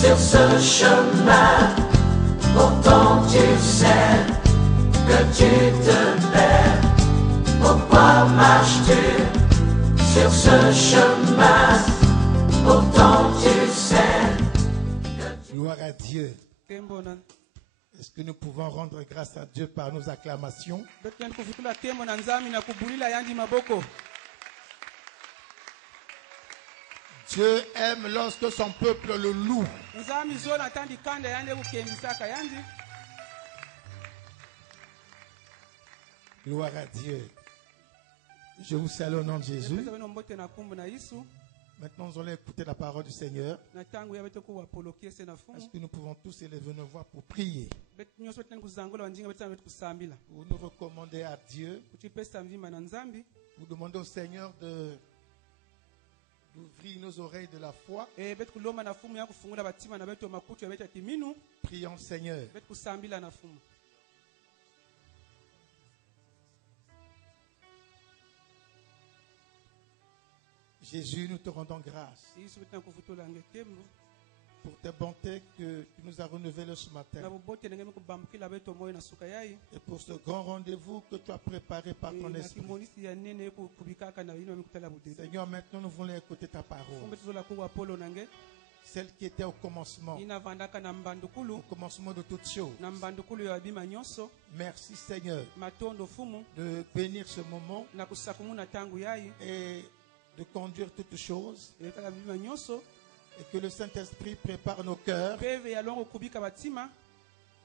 sur ce chemin. Pourtant tu sais que tu te perds. Pourquoi marches-tu sur ce chemin? Pourtant tu sais que tu... Gloire à Dieu. Est-ce que nous pouvons rendre grâce à Dieu par nos acclamations? Dieu aime lorsque son peuple le loue. Gloire à Dieu. Je vous salue au nom de Jésus. Maintenant, nous allons écouter la parole du Seigneur. Est-ce que nous pouvons tous élever nos voix pour prier? Vous nous recommandez à Dieu. Vous demandez au Seigneur d'ouvrir nos oreilles de la foi. Prions, Seigneur. Jésus, nous te rendons grâce pour tes bontés que tu nous as renouvelées ce matin et pour ce grand rendez-vous que tu as préparé par ton esprit. Seigneur, maintenant nous voulons écouter ta parole, celle qui était au commencement de toutes choses. Merci Seigneur de bénir ce moment et de conduire toutes choses, et que le Saint-Esprit prépare nos cœurs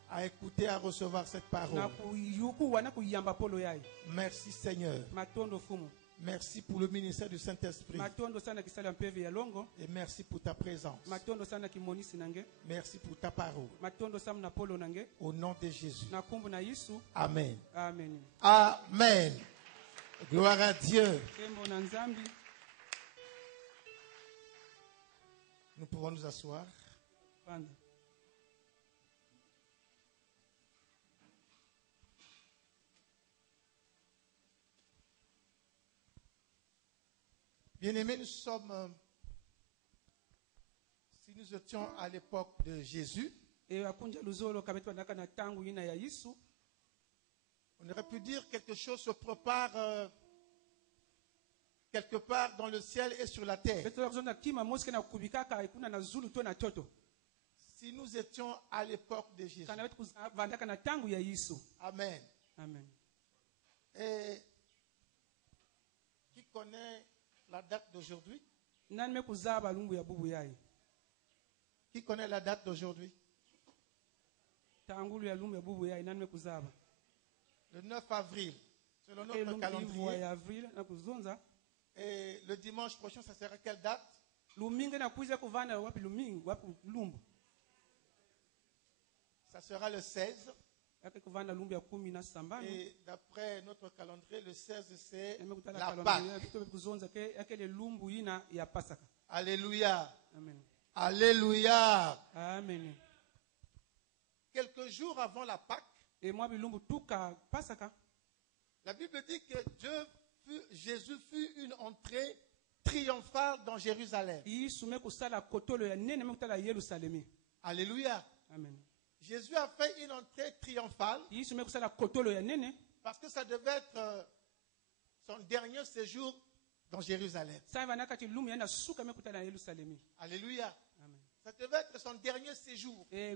à écouter, à recevoir cette parole. Merci Seigneur. Merci pour le ministère du Saint-Esprit. Et merci pour ta présence. Merci pour ta parole. Au nom de Jésus. Amen. Amen. Gloire à Dieu. Nous pouvons nous asseoir. Bien-aimés, nous sommes, si nous étions à l'époque de Jésus, on aurait pu dire quelque chose se prépare quelque part dans le ciel et sur la terre. Si nous étions à l'époque de Jésus. Amen. Amen. Et qui connaît la date d'aujourd'hui? Qui connaît la date d'aujourd'hui? Le 9 avril. Selon notre calendrier. Et le dimanche prochain, ça sera quelle date? Ça sera le 16. Et d'après notre calendrier, le 16, c'est la Pâque. Alléluia. Amen. Alléluia. Amen. Quelques jours avant la Pâque, la Bible dit que Jésus fut une entrée triomphale dans Jérusalem. Alléluia. Amen. Jésus a fait une entrée triomphale parce que ça devait être son dernier séjour dans Jérusalem. Alléluia. Amen. Ça devait être son dernier séjour. Mais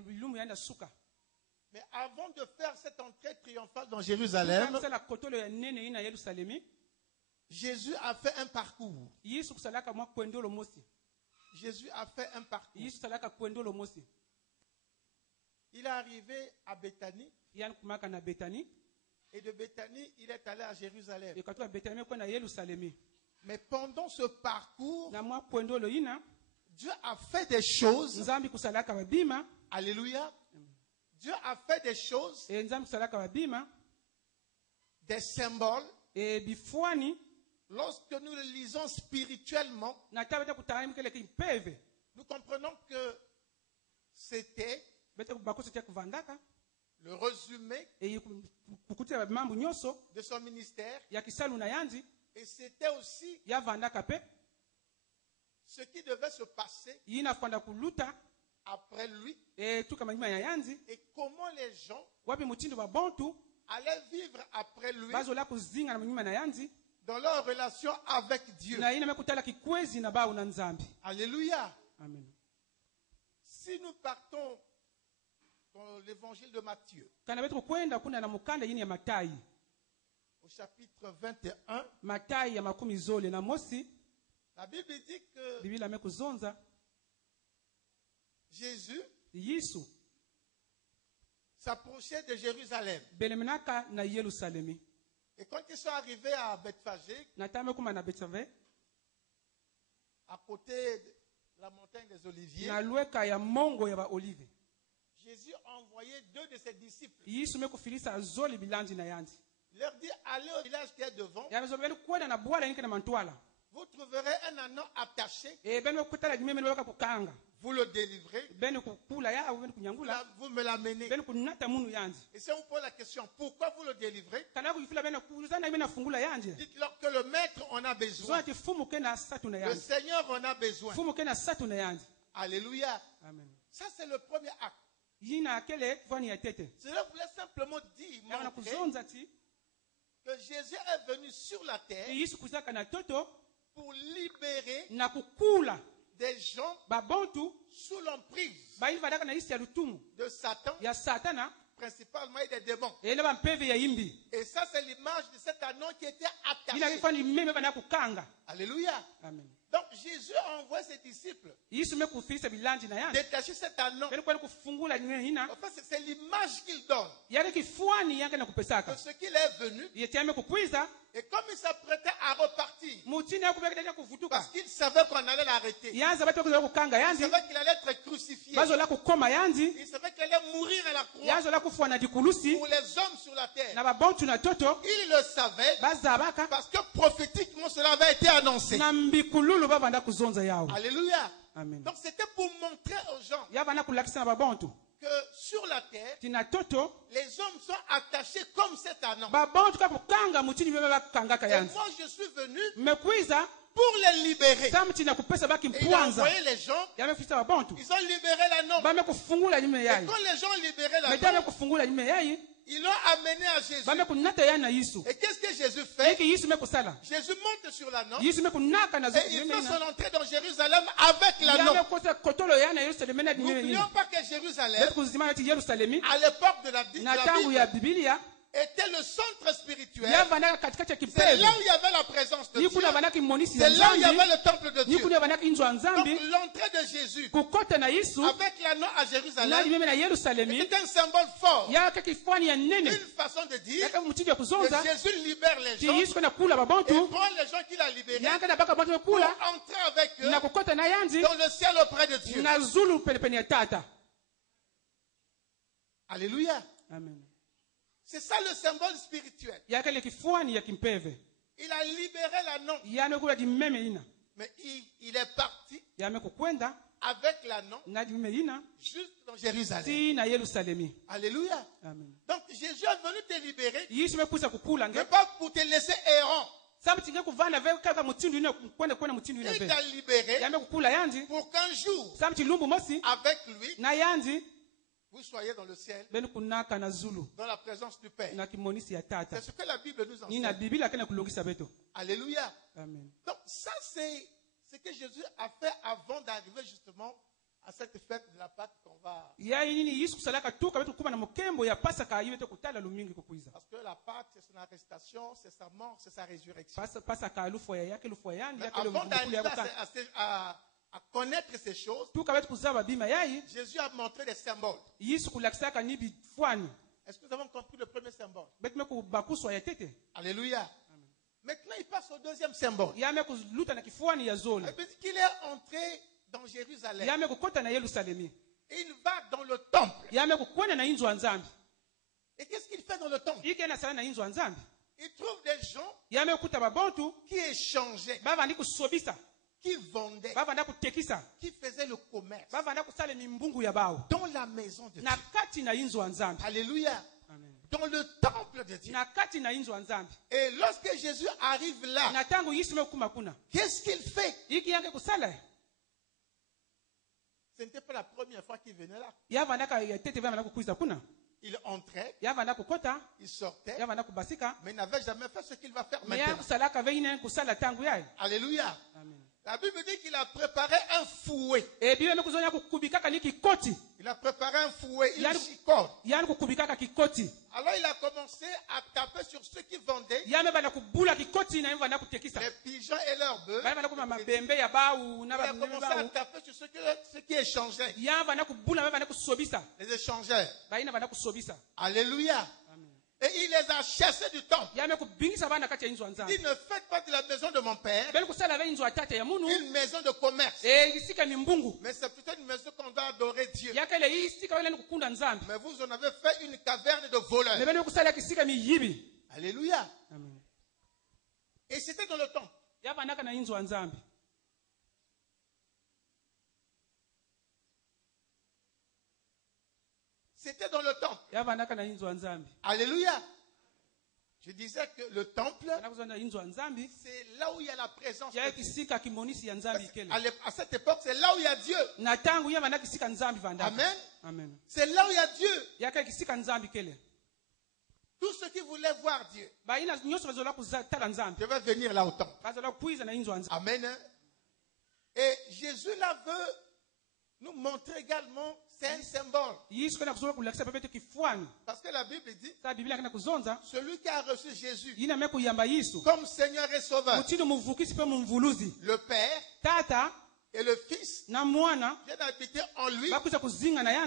avant de faire cette entrée triomphale dans Jérusalem, Jésus a fait un parcours. Jésus a fait un parcours. Il est arrivé à Béthanie. Et de Béthanie, il est allé à Jérusalem. Mais pendant ce parcours, Dieu a fait des choses. Alléluia. Dieu a fait des choses, des symboles. Lorsque nous le lisons spirituellement, nous comprenons que c'était le résumé de son ministère. Et c'était aussi ce qui devait se passer après lui et comment les gens allaient vivre après lui dans leur relation avec Dieu. Alléluia. Amen. Si nous partons dans l'évangile de Matthieu, au chapitre 21, la Bible dit que Jésus s'approchait de Jérusalem. Et quand ils sont arrivés à Bethphagée, à côté de la montagne des Oliviers, Jésus a envoyé 2 de ses disciples. Il leur dit, allez au village qui est devant. Vous trouverez un anneau attaché. Vous le délivrez. Vous me l'amenez. Et si on pose la question, pourquoi vous le délivrez? Dites-leur que le maître en a besoin. Le Seigneur en a besoin. Alléluia. Amen. Ça, c'est le premier acte. Cela voulait simplement dire que Jésus est venu sur la terre pour libérer des gens sous l'emprise de Satan, principalement des démons. Et ça, c'est l'image de cet anneau qui était attaché. Alléluia. Amen. Donc Jésus a envoyé ses disciples détacher cet anneau. En fait, c'est l'image qu'il donne de ce qu'il est venu. Et comme il s'apprêtait à repartir, parce qu'il savait qu'on allait l'arrêter, il savait qu'il allait être crucifié, il savait qu'il allait mourir à la croix pour les hommes sur la terre, il le savait parce que prophétiquement cela avait été annoncé. Alléluia. Amen. Donc c'était pour montrer aux gens que sur la terre, les hommes sont attachés comme cet anneau. Et moi je suis venu pour les libérer. Et il a envoyé les gens, ils ont libéré l'anneau. Et quand les gens ont libéré l'anneau, ils l'ont amené à Jésus. Et qu'est-ce que Jésus fait? Jésus monte sur l'anneau et il fait son entrée dans Jérusalem avec l'anneau. N'oublions pas que Jérusalem, à l'époque de la Bible, était le centre spirituel. C'est là où il y avait la présence de Dieu. C'est là où il y avait le temple de Dieu. Donc l'entrée de Jésus avec l'anneau à Jérusalem était un symbole fort. Une façon de dire que Jésus libère les gens et prend les gens qu'il a libérés pour entrer avec eux dans le ciel auprès de Dieu. Alléluia. Amen. C'est ça le symbole spirituel. Il a libéré l'anneau. Mais il est parti avec l'anneau juste dans Jérusalem. Alléluia. Amen. Donc Jésus est venu te libérer, mais pas pour te laisser errant. Il t'a libéré pour qu'un jour, avec lui, vous soyez dans le ciel, dans la présence du Père. C'est ce que la Bible nous enseigne. Alléluia. Amen. Donc ça, c'est ce que Jésus a fait avant d'arriver justement à cette fête de la Pâque qu'on va... Parce que la Pâque, c'est son arrestation, c'est sa mort, c'est sa résurrection. Mais avant d'arriver à connaître ces choses, Jésus a montré des symboles. Est-ce que nous avons compris le premier symbole? Alléluia. Maintenant, il passe au deuxième symbole. Il dit qu'il est entré dans Jérusalem. Et il va dans le temple. Et qu'est-ce qu'il fait dans le temple? Il trouve des gens qui échangeaient, qui vendaient, qui faisaient le commerce dans la maison de Dieu. Alléluia. Amen. Dans le temple de Dieu. Et lorsque Jésus arrive là, qu'est-ce qu'il fait? Ce n'était pas la première fois qu'il venait là. Il entrait, il sortait, mais il n'avait jamais fait ce qu'il va faire maintenant. Alléluia. La Bible dit qu'il a préparé un fouet. Il a préparé un fouet, une chicorde. Alors il a commencé à taper sur ceux qui vendaient les pigeons et leurs bœufs. Il a commencé à taper sur ceux qui échangeaient. Les échangeurs. Alléluia. Et il les a chassés du temple. Il dit, ne faites pas de la maison de mon père une maison de commerce. Mais c'est plutôt une maison qu'on doit adorer Dieu. Mais vous en avez fait une caverne de voleurs. Alléluia. Et c'était dans le temple. C'était dans le temple. Alléluia. Je disais que le temple, c'est là où il y a la présence de Dieu. À cette époque, c'est là où il y a Dieu. Amen. C'est là où il y a Dieu. Tous ceux qui voulaient voir Dieu, je vais venir là au temple. Amen. Et Jésus là veut nous montrer également, c'est un symbole. Parce que la Bible dit, celui qui a reçu Jésus comme Seigneur et Sauveur, le Père et le Fils viennent habiter en lui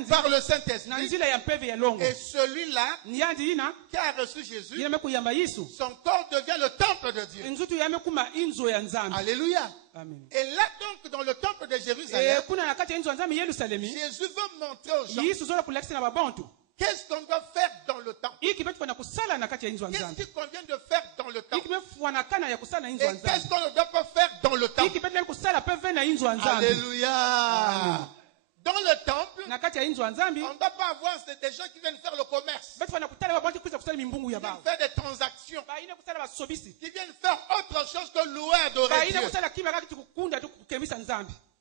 par le Saint-Esprit. Et celui-là qui a reçu Jésus, son corps devient le temple de Dieu. Alléluia. Amen. Et là donc dans le temple de Jérusalem, Jésus veut montrer aux gens qu'est-ce qu'on doit faire dans le temple. Qu'est-ce qu'il convient de faire dans le temple. Et qu'est-ce qu'on ne doit pas faire dans le temple. Alléluia. Dans le temple, on ne doit pas avoir des gens qui viennent faire le commerce, qui viennent faire des transactions, qui viennent faire autre chose que louer et adorer Dieu.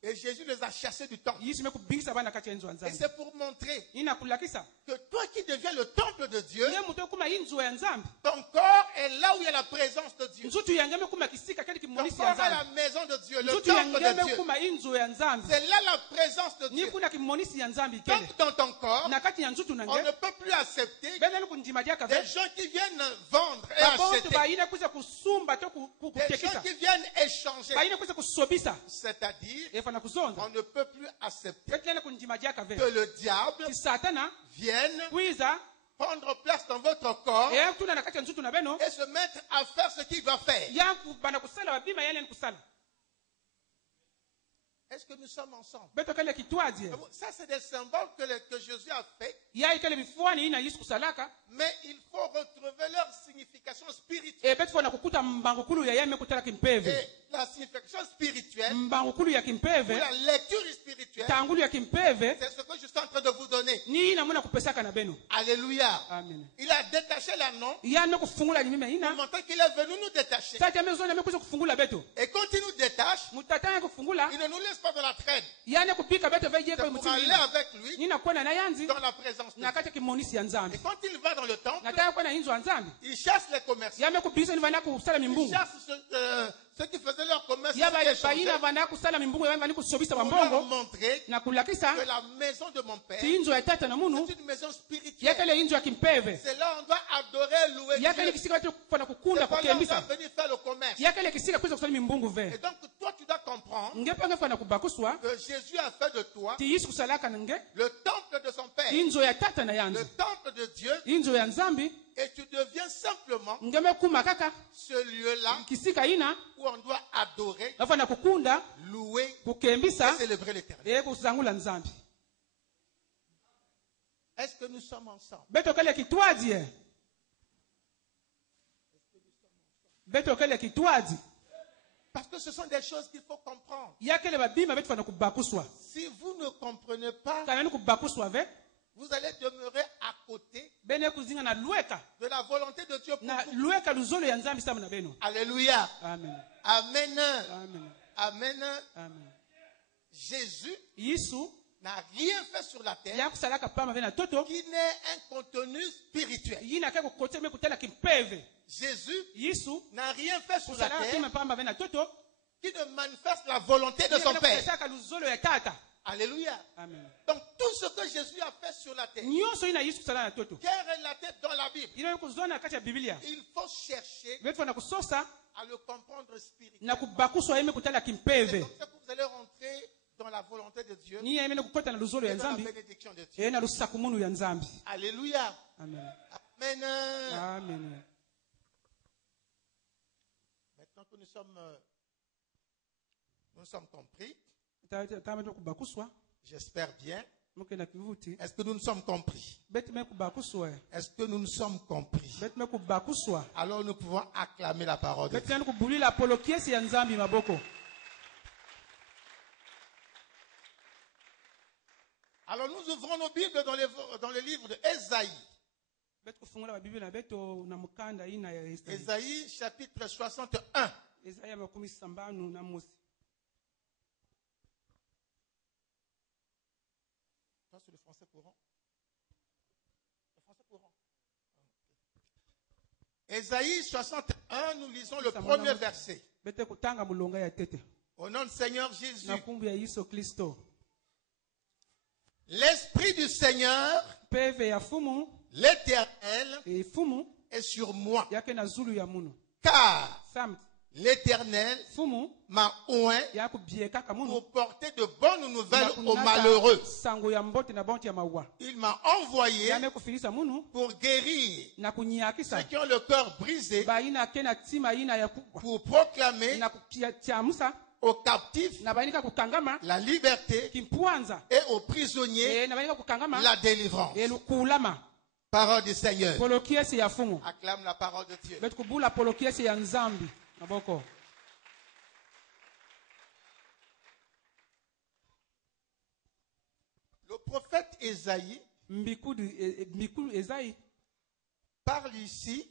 Et Jésus les a chassés du temple. Et c'est pour montrer que toi qui deviens le temple de Dieu, ton corps est là où il y a la présence de Dieu. Ton corps est la maison de Dieu, le temple de Dieu. C'est là la présence de Dieu. Donc dans ton corps, on ne peut plus accepter des gens qui viennent vendre et acheter. Des gens qui viennent échanger. C'est-à-dire, on ne peut plus accepter que le diable vienne prendre place dans votre corps et se mettre à faire ce qu'il va faire. Est-ce que nous sommes ensemble? Ça, c'est des symboles que Jésus a fait. Mais il faut retrouver leur signification spirituelle. Et la signification spirituelle, ou la lecture spirituelle, c'est ce que je suis en train de vous donner. Alléluia. Amen. Il a détaché l'anneau pour montrer qu'il est venu nous détacher. Et quand il nous détache, il ne nous laisse pas dans la traîne. C'est pour aller avec lui dans la présence de Dieu. Et quand il va dans le temple, il chasse les commerçants. Il chasse ceux qui faisaient leur commerce pour leur montrer que la maison de mon Père, c'est une maison spirituelle. C'est là où on doit adorer, louer Dieu. C'est pas là où on doit venir faire le commerce. Et donc toi tu dois comprendre que Jésus a fait de toi le temple de son Père, le temple de Dieu. Et tu deviens simplement ce lieu-là où on doit adorer, louer et célébrer l'Éternel. Est-ce que nous sommes ensemble? Parce que ce sont des choses qu'il faut comprendre. Si vous ne comprenez pas, vous allez demeurer à côté de la volonté de Dieu pour vous. Alléluia. Amen. Amen. Amen. Amen. Jésus n'a rien fait sur la terre qui n'ait un contenu spirituel. Jésus n'a rien fait sur la terre qui ne manifeste la volonté de son Père. Alléluia. Amen. Donc tout ce que Jésus a fait sur la terre, qui est relaté dans la Bible, il faut chercher à le comprendre spirituellement. C'est comme ça que vous allez rentrer dans la volonté de Dieu et dans la bénédiction de Dieu. Alléluia. Amen. Amen. Amen. Maintenant que nous sommes compris, j'espère bien. Est-ce que nous nous sommes compris? Est-ce que nous nous sommes compris? Alors nous pouvons acclamer la parole de Dieu. Alors nous ouvrons nos Bibles dans le livre d'Ésaïe. Ésaïe chapitre 61. C'est le français courant. Le français courant. Ésaïe 61, nous lisons le premier verset. Au nom du Seigneur Jésus. L'Esprit du Seigneur, l'Éternel, est sur moi. Car l'Éternel m'a oint pour porter de bonnes nouvelles aux malheureux. Il m'a envoyé pour guérir ceux qui ont le cœur brisé, pour proclamer aux captifs la liberté et aux prisonniers la délivrance. Parole du Seigneur. Acclame la parole de Dieu. Le prophète Ésaïe parle ici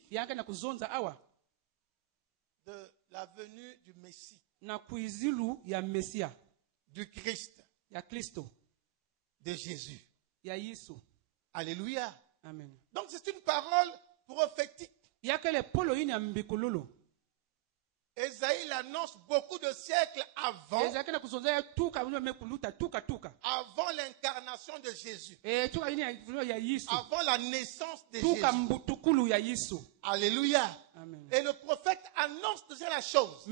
de la venue du Messie, du Christ, de Jésus. Alléluia. Amen. Donc c'est une parole prophétique. Ésaïe l'annonce beaucoup de siècles avant l'incarnation de Jésus, avant la naissance de Jésus. Alléluia. Amen. Et le prophète annonce déjà la chose.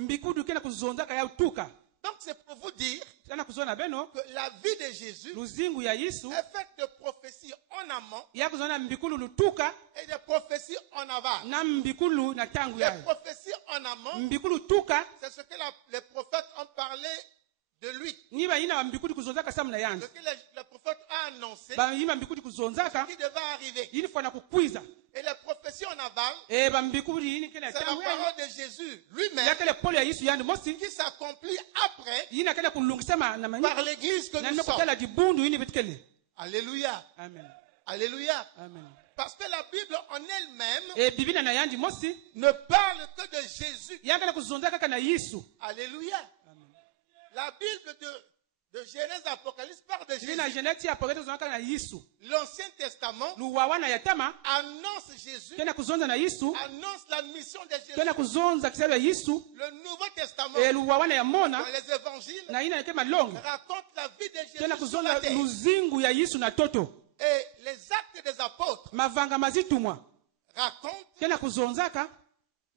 Donc c'est pour vous dire que la vie de Jésus est faite de prophéties en amont et de prophéties en aval. Les prophéties en amont, c'est ce que les prophètes ont parlé de lui. Ce que le prophète a annoncé, ce qui devait arriver. Et les prophéties en aval, c'est la parole de Jésus lui-même qui s'accomplit après par l'église que nous sommes. Alléluia. Amen. Alléluia. Amen. Parce que la Bible en elle-même ne parle que de Jésus. Alléluia. Amen. La Bible de Genèse à Apocalypse parle de Jésus. L'Ancien Testament annonce Jésus, annonce la mission de Jésus. Le Nouveau Testament, dans les évangiles, raconte la vie de Jésus sur la terre. Et les actes des apôtres racontent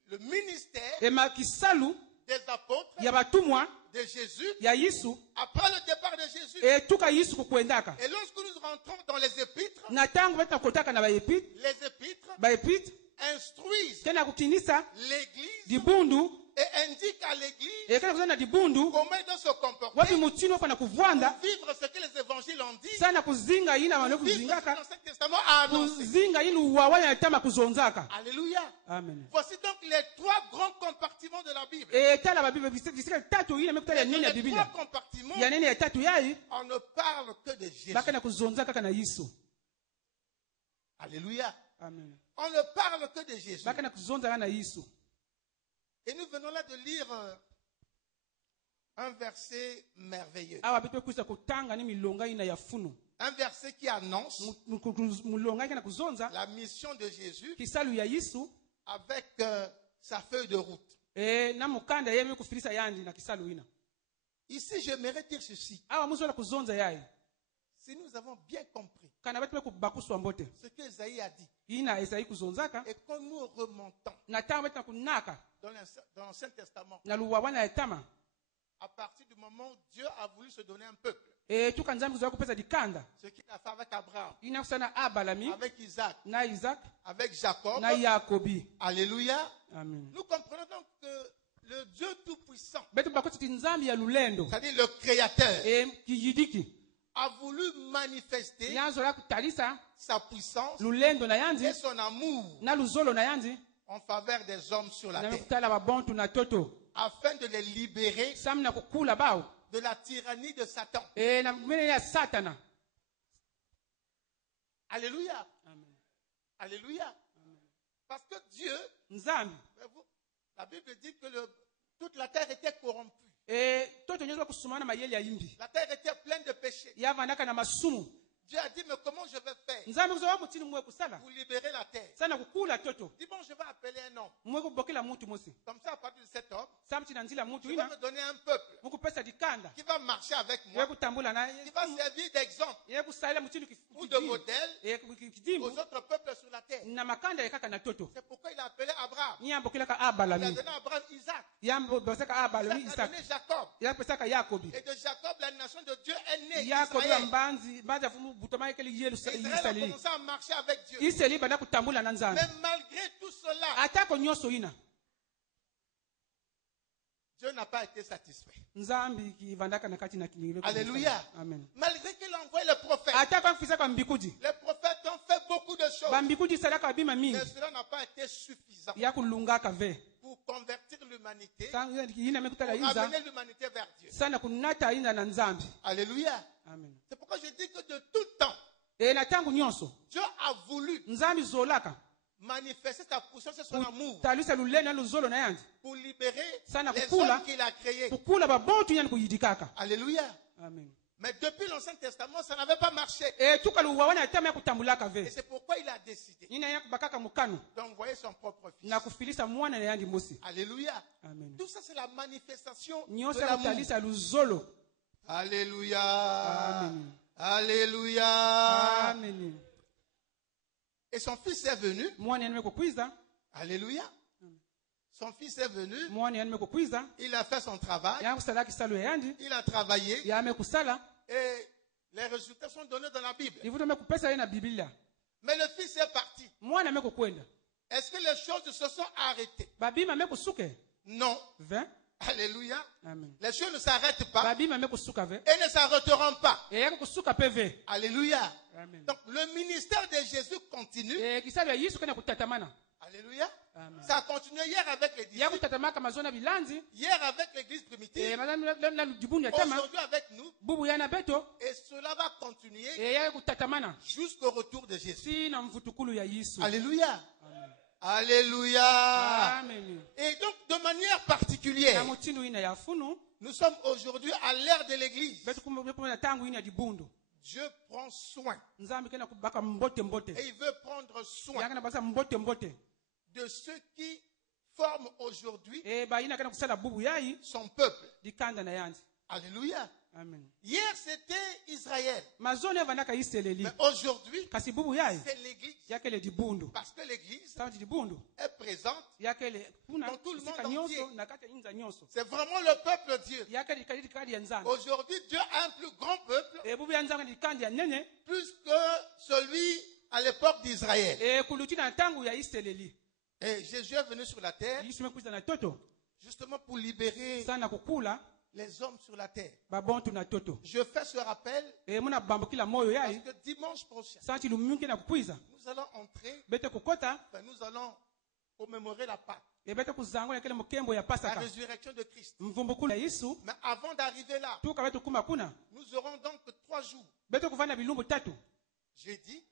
le ministère des apôtres, de Jésus, après le départ de Jésus. Et lorsque nous rentrons dans les épîtres, les épîtres instruisent l'église et indiquent à l'église comment il doit se comporter pour vivre ce que les évangiles ont dit, vivre ce que l'Ancien Testament a annoncé. Alléluia. Amen. Voici donc les trois grands compartiments de la Bible. Les trois compartiments, on ne parle que de Jésus. Alléluia. Amen. On ne parle que de Jésus. Et nous venons là de lire Un verset merveilleux. Un verset qui annonce la mission de Jésus avec sa feuille de route. Ici, j'aimerais dire ceci. Si nous avons bien compris ce que Esaïe a dit, et quand nous remontons dans l'Ancien Testament, à partir du moment où Dieu a voulu se donner un peuple, ce qu'il a fait avec Abraham, avec Isaac, avec Jacob, alléluia. Nous comprenons donc que le Dieu Tout-Puissant, c'est-à-dire le Créateur, a voulu manifester sa puissance et son amour en faveur des hommes sur la terre, afin de les libérer de la tyrannie de Satan. Alléluia. Alléluia. Parce que Dieu, la Bible dit que toute la terre était corrompue. La terre était pleine de péchés. Dieu a dit, mais comment je vais faire pour libérer la terre? Dis bon, je vais appeler un homme. Comme ça, à partir de cet homme, je vais me donner un peuple qui va marcher avec moi, qui va servir d'exemple ou de modèle aux autres peuples sur la terre. C'est pourquoi il a appelé Abraham. Il a donné à Abraham Isaac. Il a donné Jacob. Et de Jacob, la nation de Dieu est née. Israël a commencé à marcher avec Dieu. Mais malgré tout cela, Dieu n'a pas été satisfait. Alléluia. Amen. Malgré qu'il a envoyé les prophètes ont fait beaucoup de choses. Mais cela n'a pas été suffisant pour convertir l'humanité, pour ramener l'humanité vers Dieu. Alléluia. Amen. C'est pourquoi je dis que de tout temps, Dieu a voulu manifester sa puissance et son amour pour libérer les hommes qu'il a créés. Alléluia. Amen. Mais depuis l'Ancien Testament, ça n'avait pas marché. Et c'est pourquoi il a décidé d'envoyer son propre fils. Alléluia. Amen. Tout ça, c'est la manifestation de l'amour. Alléluia. Amen. Alléluia. Amen. Et son fils est venu. Alléluia. Son fils est venu. Il a fait son travail. Il a travaillé. Et les résultats sont donnés dans la Bible. Mais le fils est parti. Est-ce que les choses se sont arrêtées? Non. Alléluia. Amen. Les choses ne s'arrêtent pas et ne s'arrêteront pas. Alléluia. Amen. Donc le ministère de Jésus continue. Alléluia. Amen. Ça a continué hier avec les disciples, hier avec l'église primitive, aujourd'hui avec nous, et cela va continuer jusqu'au retour de Jésus. Alléluia. Amen. Alléluia. Amen. Et donc, de manière particulière, nous sommes aujourd'hui à l'ère de l'église. Dieu prend soin. Et il veut prendre soin de ceux qui forment aujourd'hui son peuple. Alléluia. Amen. Hier c'était Israël. Mais aujourd'hui c'est l'église. Parce que l'église est présente dans tout le monde entier. C'est vraiment le peuple de Dieu. Aujourd'hui Dieu a un plus grand peuple, plus que celui à l'époque d'Israël. Et Jésus est venu sur la terre justement pour libérer les hommes sur la terre. Je fais ce rappel parce que dimanche prochain, nous allons entrer, nous allons commémorer la Pâque, la résurrection de Christ. Mais avant d'arriver là, nous aurons donc 3 jours. Jeudi,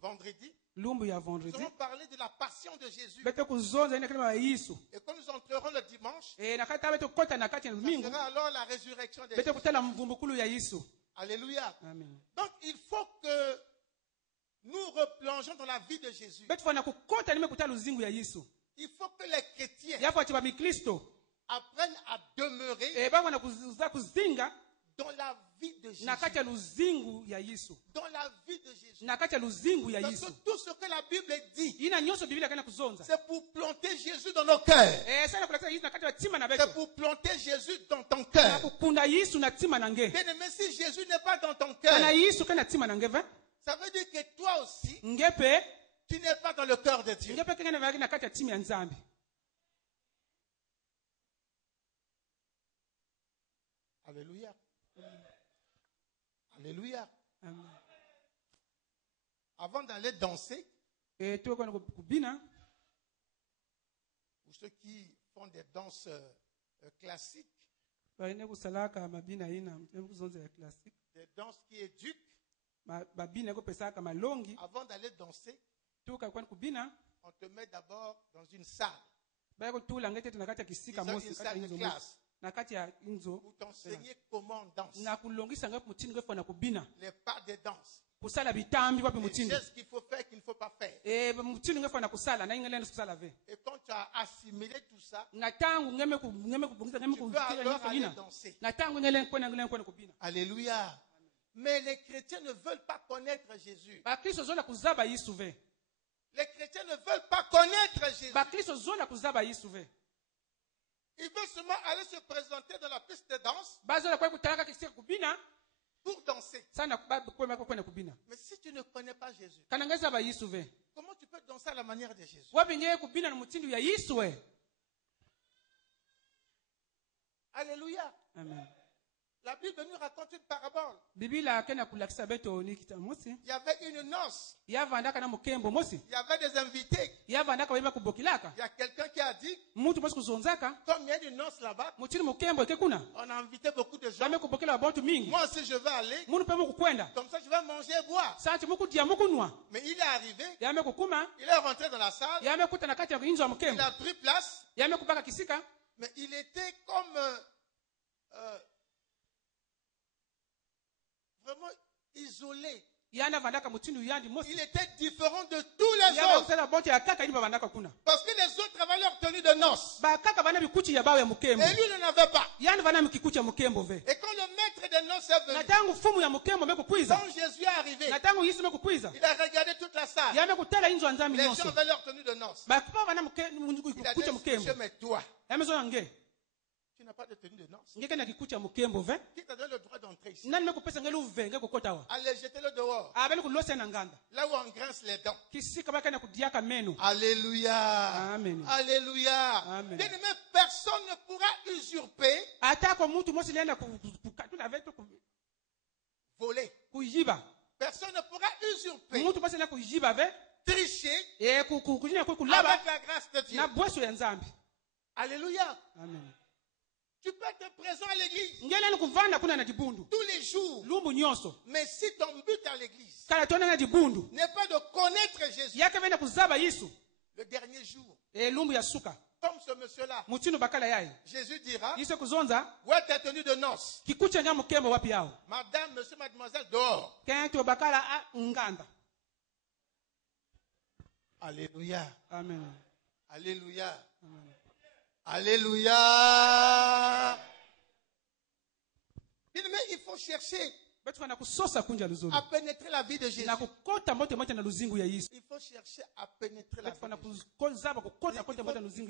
vendredi Lumbu ya vendredi. Nous allons parler de la passion de Jésus. Bete kuzonza ina kama Yesu. Et quand nous entrerons le dimanche, nakata bete kota nakati ya ça domingo. sera alors la résurrection de Bete Jésus. kutala mvumbukulu ya Yesu. Alléluia. Amen. Donc il faut que nous replongeons dans la vie de Jésus. Bete fana kukota nime kutala luzingu ya Yesu. Il faut que les chrétiens Yapo ati ba mikristo apprennent à demeurer bana kuzinga dans la vie de Jésus. nakati ya luzingu ya Yesu. Dans la vie de Jésus. Nakati ya luzingu ya Parce Yesu. que tout ce que la Bible dit, Ina nyonso Biblia kana kuzonza. c'est pour planter Jésus dans nos cœurs. Sana kuleta Yesu nakati ya tima na beto. C'est pour planter Jésus dans ton cœur. Kukunda Yesu na tima na nge. Bien-aimé, si Jésus n'est pas dans ton cœur, Kana Yesu kana tima na nge ve. ça veut dire que toi aussi, Ngepe tu n'es pas dans le cœur de Dieu. ngepe kana vaki nakati ya tima ya Nzambi. Alléluia. Alléluia. Amen. Avant d'aller danser, Pour ceux qui font des danses classiques, des danses qui éduquent, avant d'aller danser, on te met d'abord dans une salle. Une salle de classe. Pour t'enseigner comment on danse. Les pas de danse. Les gestes qu'il faut faire et qu'il ne faut pas faire. Et quand tu as assimilé tout ça, tu peux alors aller danser. Alléluia. Mais les chrétiens ne veulent pas connaître Jésus. Les chrétiens ne veulent pas connaître Jésus. Il veut seulement aller se présenter dans la piste de danse pour danser. Mais si tu ne connais pas Jésus, comment tu peux danser à la manière de Jésus? Alléluia. Amen. La Bible nous raconte une parabole. Il y avait une noce. Il y avait des invités. Il y a quelqu'un qui a dit, comme il y a une noce là-bas, on a invité beaucoup de gens. Moi aussi je vais aller. Comme ça je vais manger et boire. Mais il est arrivé. Il est rentré dans la salle. Il a pris place. Mais il était comme vraiment isolé. Il était différent de tous les autres. Parce que les autres avaient leur tenue de noces. Et lui n'en avait pas. Et quand le maître des noces est venu, quand Jésus est arrivé, il a regardé toute la salle. Les gens avaient leur tenue de noces. Il a dit, monsieur, mais toi, tu n'as pas de tenue de noces. Qui t'a donné le droit d'entrer ici? Allez, jetez-le dehors. Là où on grince les dents. Alléluia. Amen. Alléluia. Amen. Bien-aimé, personne ne pourra usurper, voler. Personne ne pourra usurper, tricher avec la grâce de Dieu. Alléluia. Amen. Tu peux être présent à l'église tous les jours. Mais si ton but à l'église n'est pas de connaître Jésus, le dernier jour, comme ce monsieur-là, Jésus dira, où est ta tenue de noces? Madame, monsieur, mademoiselle, dehors. Alléluia. Amen. Alléluia. Amen. Alléluia. Bien, mais il faut chercher à pénétrer la vie de Jésus. Il faut chercher à pénétrer la vie de Jésus. Il faut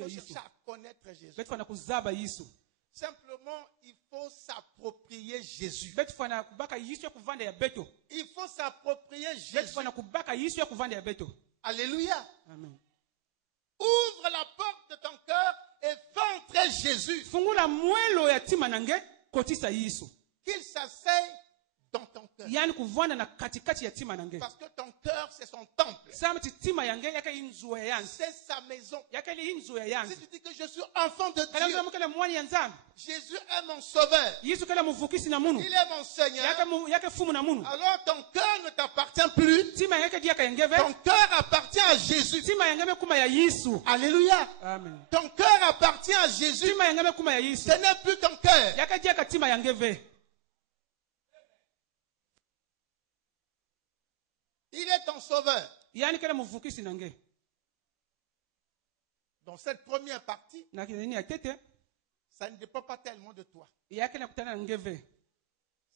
chercher à connaître Jésus. Simplement, il faut s'approprier Jésus. Il faut s'approprier Jésus. Alléluia. Amen. Ouvre la porte de ton cœur et fais entrer Jésus. Qu'il s'asseye dans ton cœur. cœur. Parce que ton cœur, c'est son temple. C'est sa maison. Si tu dis que je suis enfant de Dieu, Jésus est mon sauveur. Il est mon Seigneur. Alors ton cœur ne t'appartient plus. Ton cœur appartient à Jésus. Alléluia. Amen. Ton cœur appartient à Jésus. Ce n'est plus ton cœur. Il est ton sauveur. Dans cette première partie, ça ne dépend pas tellement de toi.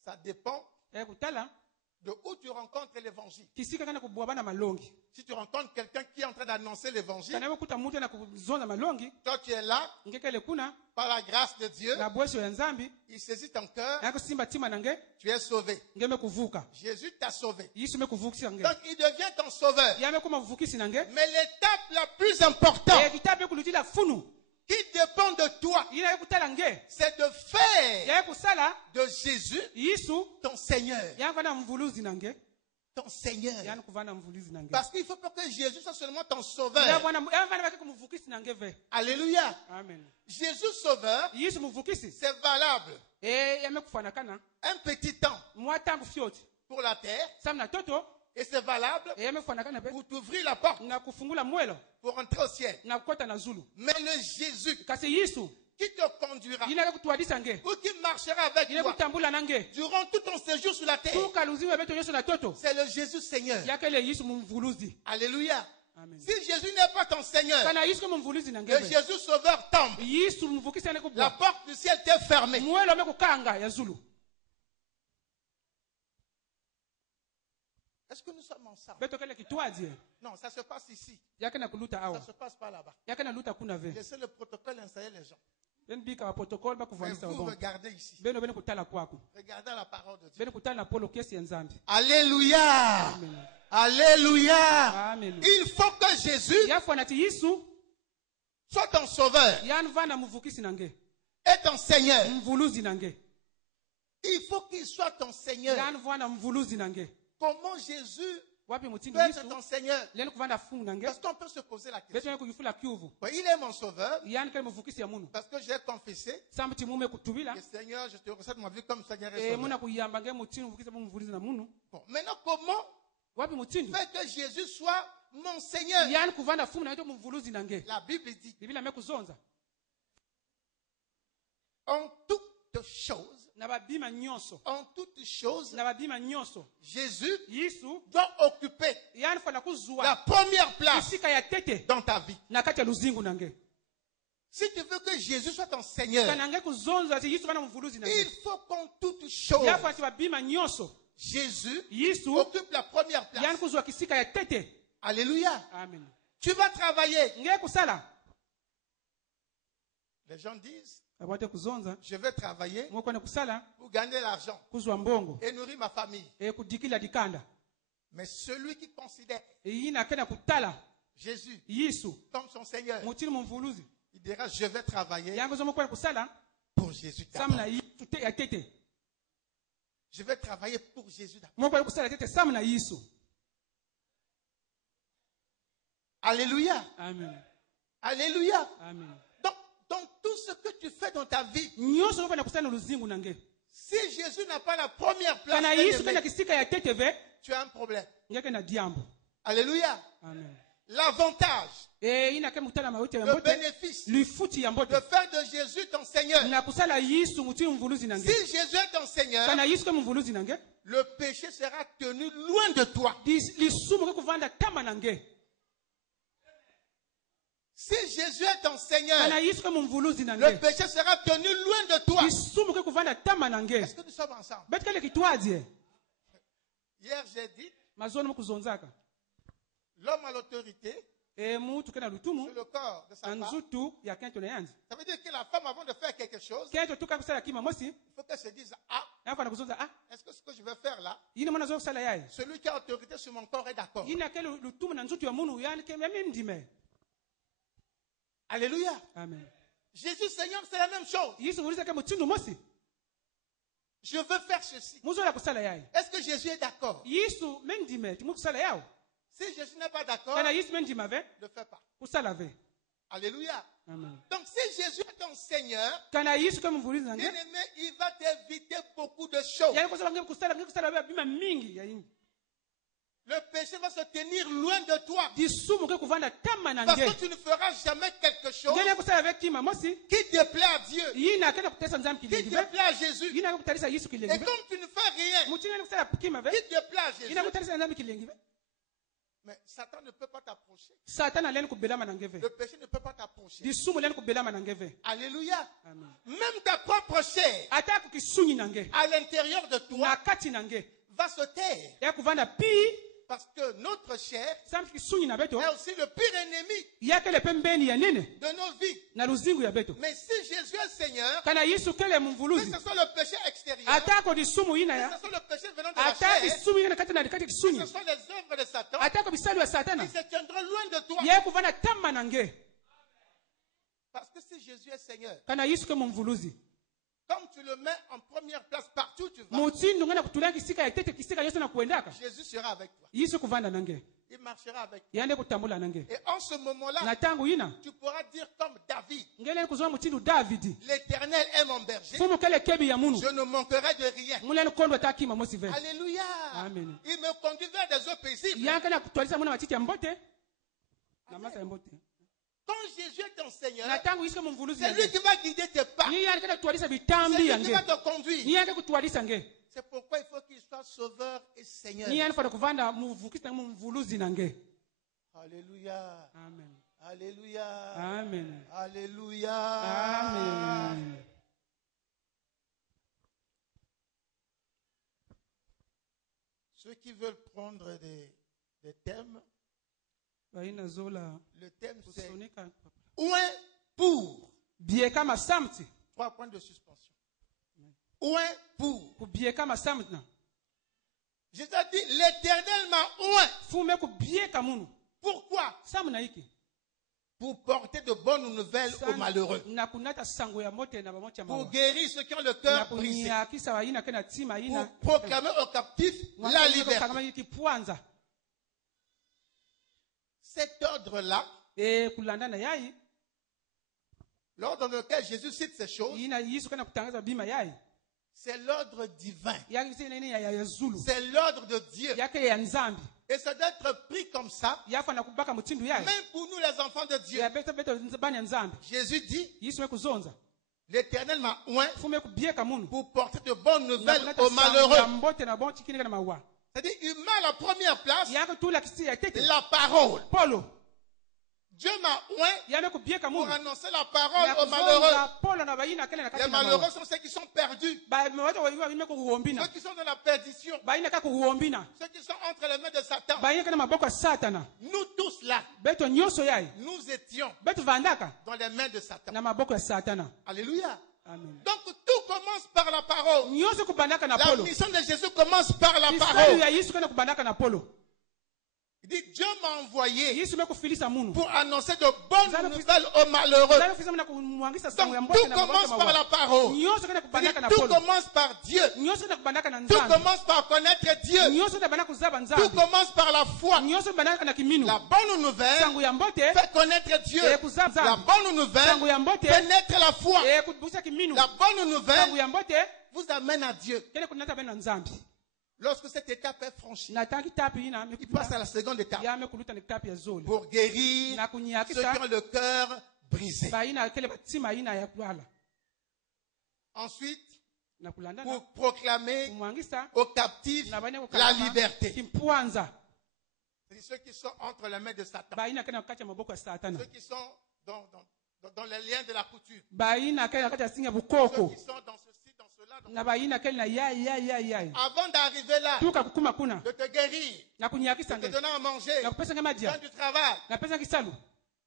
Ça dépend de où tu rencontres l'évangile. Si tu rencontres quelqu'un qui est en train d'annoncer l'évangile, toi tu es là, par la grâce de Dieu, il saisit ton cœur, tu es sauvé. Jésus t'a sauvé. Donc il devient ton sauveur. Mais l'étape la plus importante qui dépend de toi, c'est de faire de Jésus ton Seigneur. Ton Seigneur. Parce qu'il ne faut pas que Jésus soit seulement ton sauveur. Alléluia. Amen. Jésus sauveur, c'est valable. Un petit temps pour la terre. Et c'est valable pour t'ouvrir la porte, pour entrer au ciel. Mais le Jésus qui te conduira ou qui marchera avec toi durant tout ton séjour sur la terre, c'est le Jésus Seigneur. Alléluia. Amen. Si Jésus n'est pas ton Seigneur, le Jésus Sauveur tombe, la porte du ciel t'est fermée. Est-ce que nous sommes ensemble? Non, ça se passe ici. Ça ne se passe pas là-bas. Laissez le protocole installer les gens. Mais vous regardez ici. Regardez la parole de Dieu. Alléluia. Amen. Alléluia. Amen. Il faut que Jésus soit ton sauveur et ton Seigneur. Il faut qu'il soit ton Seigneur. Comment Jésus peut être ton Seigneur? Parce qu'on peut se poser la question. Il est mon sauveur. Parce que j'ai confessé. Et Seigneur, je te recède ma vie comme Seigneur et sauveur. Bon, maintenant, comment faire que Jésus soit mon Seigneur? La Bible dit en toutes choses. En toutes choses, Jésus doit occuper la première place dans ta vie. Si tu veux que Jésus soit ton Seigneur, il faut qu'en toutes choses, Jésus occupe la première place. Alléluia. Amen. Tu vas travailler. Les gens disent, je vais travailler pour gagner l'argent et nourrir ma famille. Mais celui qui considère Jésus comme son Seigneur, il dira, je vais travailler pour Jésus d'abord. Je vais travailler pour Jésus d'abord. Alléluia. Amen. Alléluia. Amen. Donc tout ce que tu fais dans ta vie, si Jésus n'a pas la première place, tu as un problème. Alléluia. Amen. L'avantage, le bénéfice de faire de Jésus ton Seigneur. Si Jésus est ton Seigneur, le péché sera tenu loin de toi. Si Jésus est ton Seigneur, le péché sera tenu loin de toi. Est-ce que nous sommes ensemble? Hier, j'ai dit, l'homme a l'autorité sur le corps de sa femme. Ça veut dire que la femme, avant de faire quelque chose, il faut qu'elle se dise, est-ce que ce que je vais faire là, celui qui a autorité sur mon corps est d'accord? Alléluia. Amen. Jésus Seigneur, c'est la même chose. je veux faire ceci. Est-ce que Jésus est d'accord? Si Jésus n'est pas d'accord, ne le fais pas. Alléluia. Amen. Donc si Jésus est ton Seigneur, bien-aimé, il va t'éviter beaucoup de choses. Le péché va se tenir loin de toi. Parce que tu ne feras jamais quelque chose qui déplaît à Dieu, qui déplaît à Jésus. Et comme tu ne fais rien qui déplaît à Jésus, mais Satan ne peut pas t'approcher. Le péché ne peut pas t'approcher. Alléluia. Amen. Même ta propre chair à l'intérieur de toi va se taire. Parce que notre chair est aussi le pire ennemi de nos vies. Mais si Jésus est Seigneur, que ce soit le péché extérieur, que ce soit le péché venant de la chair, que ce soit les œuvres de Satan, il se tiendra loin de toi. Parce que si Jésus est Seigneur, comme tu le mets en première place partout où tu vas, Jésus sera avec toi. Il marchera avec toi. Et en ce moment-là, tu pourras dire comme David, l'Éternel est mon berger, je ne manquerai de rien. Alléluia. Amen. Il me conduit vers des eaux paisibles. Quand Jésus est ton Seigneur, c'est lui qui va guider tes pas. C'est lui qui va te conduire. C'est pourquoi il faut qu'il soit sauveur et Seigneur. Alléluia. Amen. Alléluia. Amen. Alléluia. Amen. Ceux qui veulent prendre des thèmes, le thème c'est ouin pour. 3 points de suspension. Ouin pour. Jésus a dit, l'Éternel m'a ouin. Pourquoi? Pour porter de bonnes nouvelles aux malheureux. Pour guérir ceux qui ont le cœur brisé. Pour proclamer aux captifs la liberté. Cet ordre-là, l'ordre dans lequel Jésus cite ces choses, c'est l'ordre divin. C'est l'ordre de Dieu. Et ça doit être pris comme ça, même pour nous les enfants de Dieu. Jésus dit, l'Éternel m'a oint pour porter de bonnes nouvelles aux malheureux. C'est-à-dire, il met à la première place la parole. Dieu m'a oint pour annoncer la parole aux malheureux. Les malheureux sont ceux qui sont perdus. Ceux qui sont dans la perdition. Ceux qui sont entre les mains de Satan. Nous tous là, nous étions dans les mains de Satan. Alléluia. Amen. Donc tout commence par la parole. La mission de Jésus commence par la parole. Il dit, Dieu m'a envoyé pour annoncer de bonnes nouvelles aux malheureux. Donc tout commence par la parole. Tout commence par Dieu. Tout commence par connaître Dieu. Tout commence par la foi. La bonne nouvelle fait connaître Dieu. La bonne nouvelle fait naître la foi. La bonne nouvelle vous amène à Dieu. Lorsque cette étape est franchie, il passe à la seconde étape pour guérir ceux qui ont le cœur brisé. Ensuite, pour proclamer aux captifs la liberté. C'est ceux qui sont entre les mains de Satan. Ceux qui sont dans les liens de la couture. Ceux qui sont dans ceci. Avant d'arriver là, de te guérir, de te donner à manger, de faire du travail,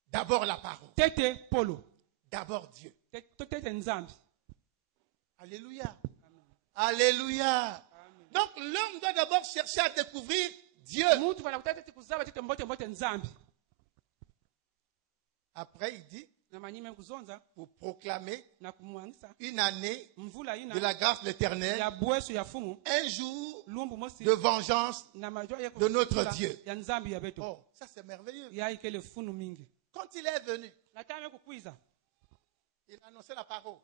d'abord la parole. D'abord Dieu. Alléluia. Alléluia. Donc l'homme doit d'abord chercher à découvrir Dieu. Après il dit, pour proclamer une année de la grâce de l'Éternel, un jour de vengeance de notre Dieu. Oh, ça c'est merveilleux. Quand il est venu, il a annoncé la parole.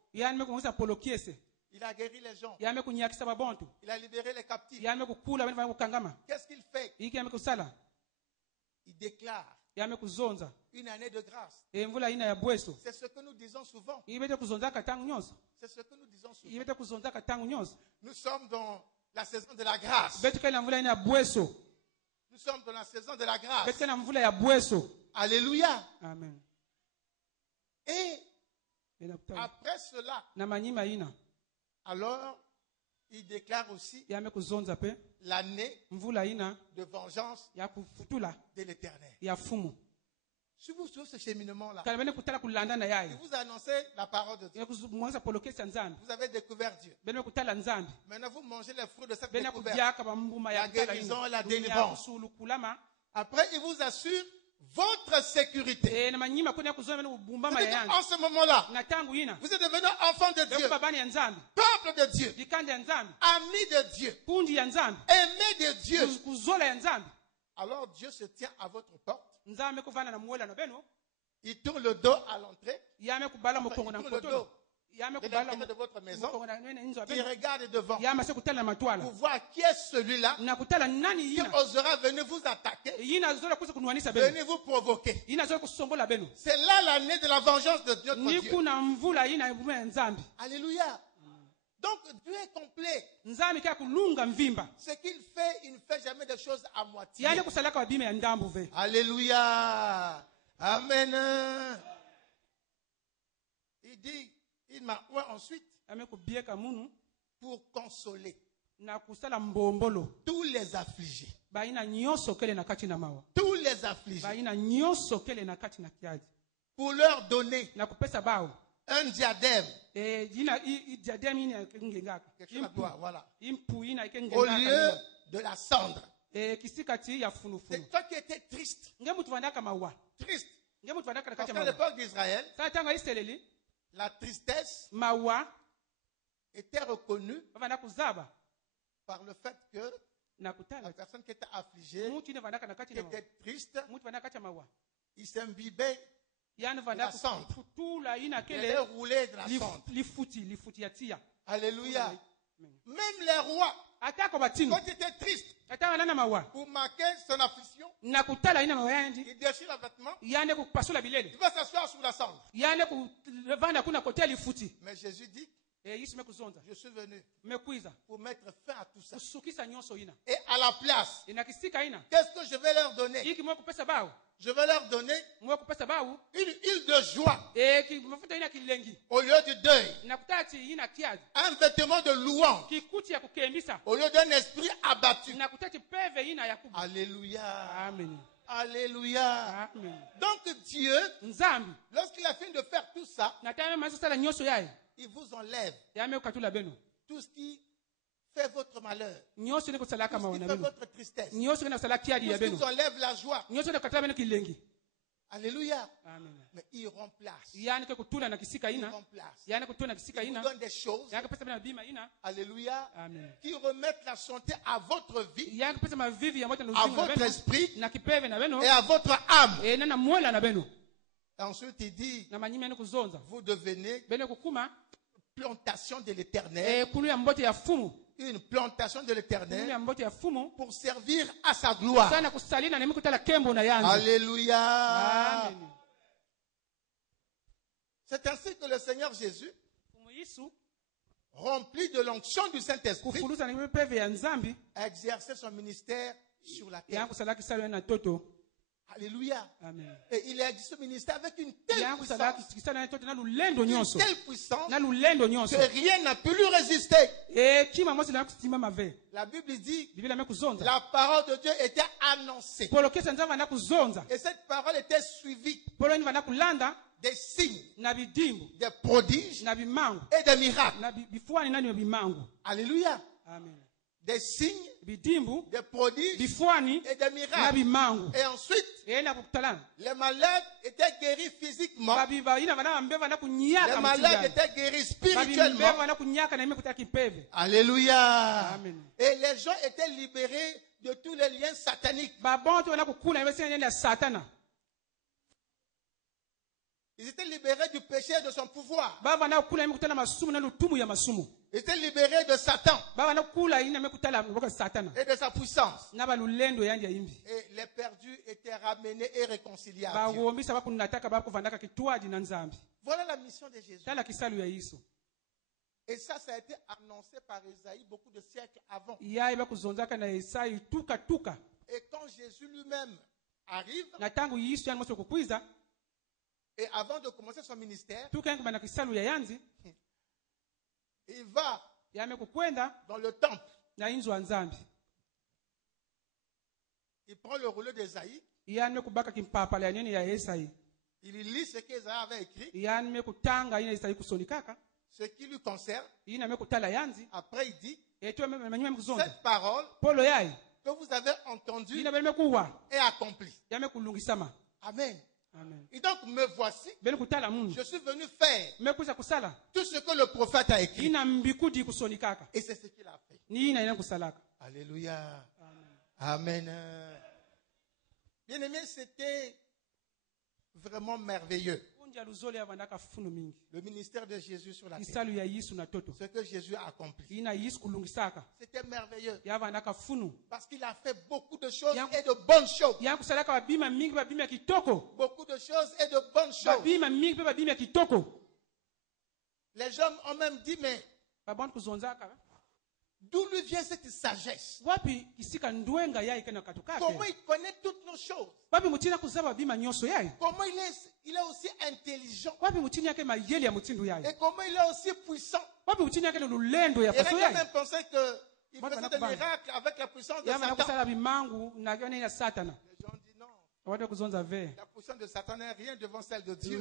Il a guéri les gens. Il a libéré les captifs. Qu'est-ce qu'il fait? Il déclare une année de grâce. C'est ce que nous disons souvent. C'est ce que nous disons souvent. Nous sommes dans la saison de la grâce. Nous sommes dans la saison de la grâce. Alléluia. Amen. Et après cela, alors il déclare aussi l'année de vengeance de l'Éternel. Si vous suivez ce cheminement-là, il vous a annoncé la parole de Dieu. Vous avez découvert Dieu. Maintenant, vous mangez les fruits de cette découverte. La guérison, la délivrance. Après, il vous assure votre sécurité. En ce moment-là, vous êtes devenu enfant de Dieu, peuple de Dieu, ami de Dieu, aimé de Dieu. Alors Dieu se tient à votre porte. Il tourne le dos à l'entrée. Il tourne le dos de votre maison. Il regarde devant pour voir qui est celui-là qui osera venir vous attaquer, venir vous provoquer. C'est là l'année de la vengeance de notre Dieu. Alléluia. Donc Dieu est complet. Ce qu'il fait, il ne fait jamais des choses à moitié. Alléluia. Amen. Il dit, il m'a ensuite pour consoler tous les affligés. Tous les affligés. Pour leur donner un diadème. Voilà. Au lieu de la cendre. C'est toi qui étais triste. Triste. Parce qu'à l'époque d'Israël, la tristesse était reconnue par le fait que la personne qui était affligée, qui était triste, il s'imbibait de la cendre. Il allait rouler de la cendre. Alléluia. Même les rois, quand il était triste, pour marquer son affliction, il déchire le vêtement, il va s'asseoir sur la cendre. Mais Jésus dit, je suis venu pour mettre fin à tout ça. Et à la place, qu'est-ce que je vais leur donner? Je vais leur donner une huile de joie au lieu du deuil, un vêtement de louange au lieu d'un esprit abattu. Alléluia. Amen. Alléluia. Amen. Donc Dieu, lorsqu'il a fini de faire tout ça, il vous enlève tout ce qui fait votre malheur, tout ce qui fait votre tristesse, tout ce qui vous enlève la joie. Alléluia. Amen. Mais il remplace. Il remplace. Il vous donne des choses. Alléluia. Amen. Qui remettent la santé à votre vie, à votre esprit et à votre âme. Et ensuite il dit, vous devenez plantation de l'Éternel. Une plantation de l'Éternel pour servir à sa gloire. Alléluia. C'est ainsi que le Seigneur Jésus, rempli de l'onction du Saint-Esprit, a exercé son ministère sur la terre. Alléluia. Amen. Et il a exercé ce ministère avec une telle puissance que rien n'a pu lui résister. La Bible dit, la parole de Dieu était annoncée. Et cette parole était suivie des signes, des prodiges et des miracles. Alléluia. Amen. des signes, des prodiges et des miracles. Et ensuite, les malades étaient guéris physiquement. Les malades étaient guéris spirituellement. Alléluia. Amen. Et les gens étaient libérés de tous les liens sataniques. Ils étaient libérés du péché et de son pouvoir. Ils étaient libérés de Satan et de sa puissance. Et les perdus étaient ramenés et réconciliés à Dieu. Voilà la mission de Jésus. Et ça a été annoncé par Isaïe beaucoup de siècles avant. Et quand Jésus lui-même arrive, et avant de commencer son ministère, il va dans le temple. Il prend le rouleau d'Ésaïe. Il lit ce qu'Ésaïe avait écrit. Ce qui lui concerne. Après, il dit, cette parole que vous avez entendue est accomplie. Amen. Amen. Et donc, me voici. Je suis venu faire tout ce que le prophète a écrit. Et c'est ce qu'il a fait. Alléluia. Amen. Bien aimé, c'était vraiment merveilleux. Le ministère de Jésus sur la terre. Ce que Jésus a accompli. C'était merveilleux. Parce qu'il a fait beaucoup de choses et de bonnes choses. Beaucoup de choses et de bonnes choses. Les gens ont même dit, mais d'où lui vient cette sagesse? Comment il connaît toutes nos choses? Comment il est aussi intelligent? Et comment il est aussi puissant? Il a même pensé qu'il faisait des miracles avec la puissance de Satan. Les gens disent non. La puissance de Satan n'est rien devant celle de Dieu.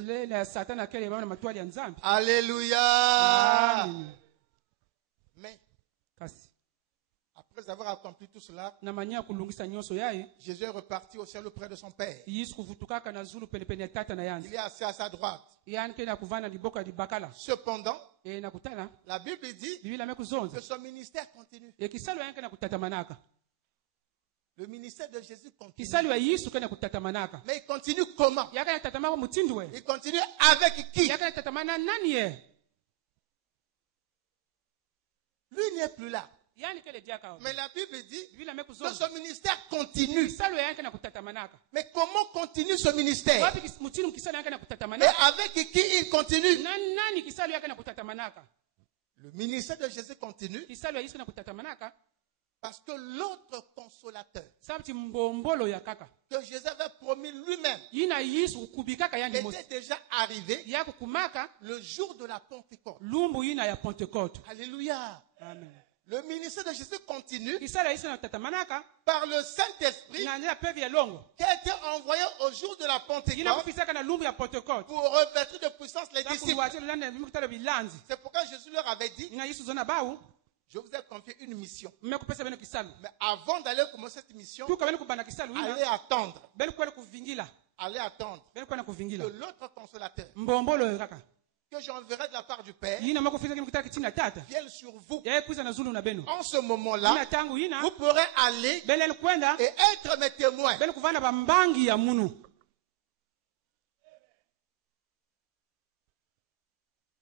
Alléluia. Mais après avoir accompli tout cela, Jésus est reparti au ciel auprès de son Père. Il est assis à sa droite. Cependant, la Bible dit que son ministère continue. Le ministère de Jésus continue. Mais il continue comment? Il continue avec qui? Lui n'est plus là. Mais la Bible dit que son ministère continue. Mais comment continue ce ministère? Et avec qui il continue? Le ministère de Jésus continue. Parce que l'autre consolateur que Jésus avait promis lui-même était déjà arrivé le jour de la Pentecôte. Alléluia. Amen. Le ministère de Jésus continue par le Saint-Esprit qui a été envoyé au jour de la Pentecôte pour revêtir de puissance les disciples. C'est pourquoi Jésus leur avait dit, je vous ai confié une mission. Mais avant d'aller commencer cette mission, allez attendre. Allez attendre que l'autre consolateur que j'enverrai de la part du Père vienne sur vous. En ce moment-là, vous pourrez aller et être mes témoins.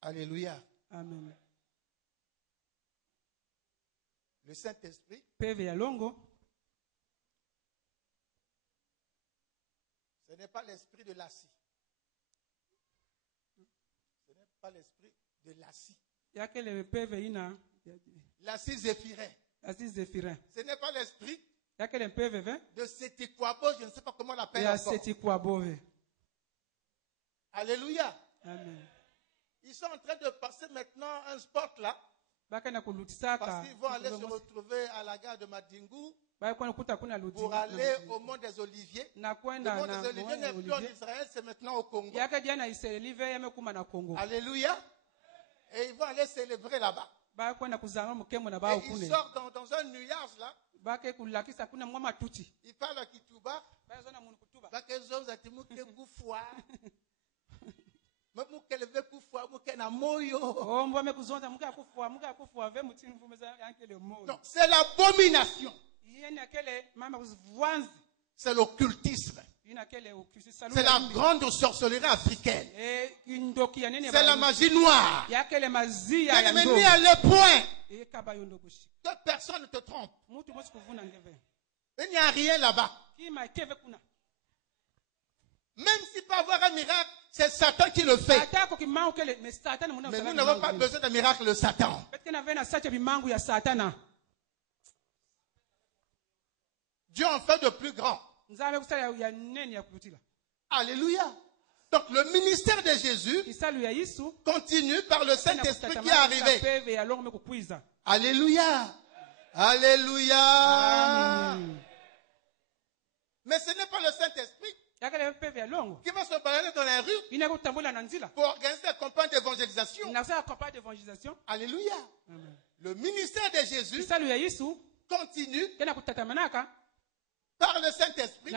Alléluia. Amen. Le Saint-Esprit ce n'est pas l'esprit de Lassie. Ce n'est pas l'esprit de Lassie. Lassie Zéphirin. Ce n'est pas l'esprit de Sétiquabo, je ne sais pas comment on l'appelle encore. Alléluia. Amen. Ils sont en train de passer maintenant un spot là. Parce qu'ils vont aller se retrouver à la gare de Madingou pour aller au mont des Oliviers. Le mont des Oliviers n'est plus en Israël, c'est maintenant au Congo. Alléluia. Et ils vont aller célébrer là-bas. il sort dans un nuage là. Il parle à Kituba. Non, c'est l'abomination. C'est l'occultisme. C'est la grande sorcellerie africaine. C'est la magie noire. Mais mis à le point que personne ne te trompe. Il n'y a rien là-bas. Même si pour avoir un miracle, c'est Satan qui le fait. Mais nous n'avons pas besoin d'un miracle de Satan. Dieu en fait de plus grand. Alléluia. Donc le ministère de Jésus continue par le Saint-Esprit qui est arrivé. Alléluia. Alléluia. Amen. Mais ce n'est pas le Saint-Esprit qui va se balader dans la rue pour organiser la campagne d'évangélisation. Alléluia. Amen. Le ministère de Jésus continue par le Saint-Esprit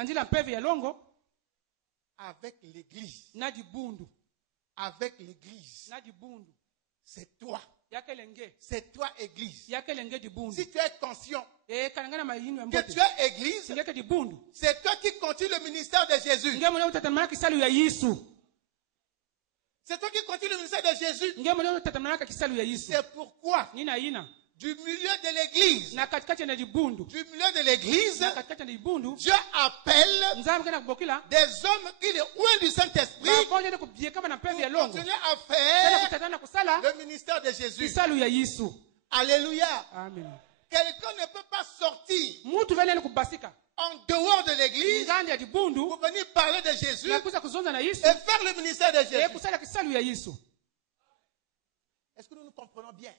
avec l'Église. Avec l'Église. C'est toi. C'est toi, Église. Si tu es conscient que tu es Église, c'est toi qui continue le ministère de Jésus. C'est toi qui continue le ministère de Jésus. C'est pourquoi du milieu de l'église, Dieu appelle des hommes qui le ouïent du Saint-Esprit pour continuer à faire le ministère de Jésus. Alléluia. Amen. Quelqu'un ne peut pas sortir en dehors de l'église pour venir parler de Jésus et faire le ministère de Jésus. Est-ce que nous nous comprenons bien?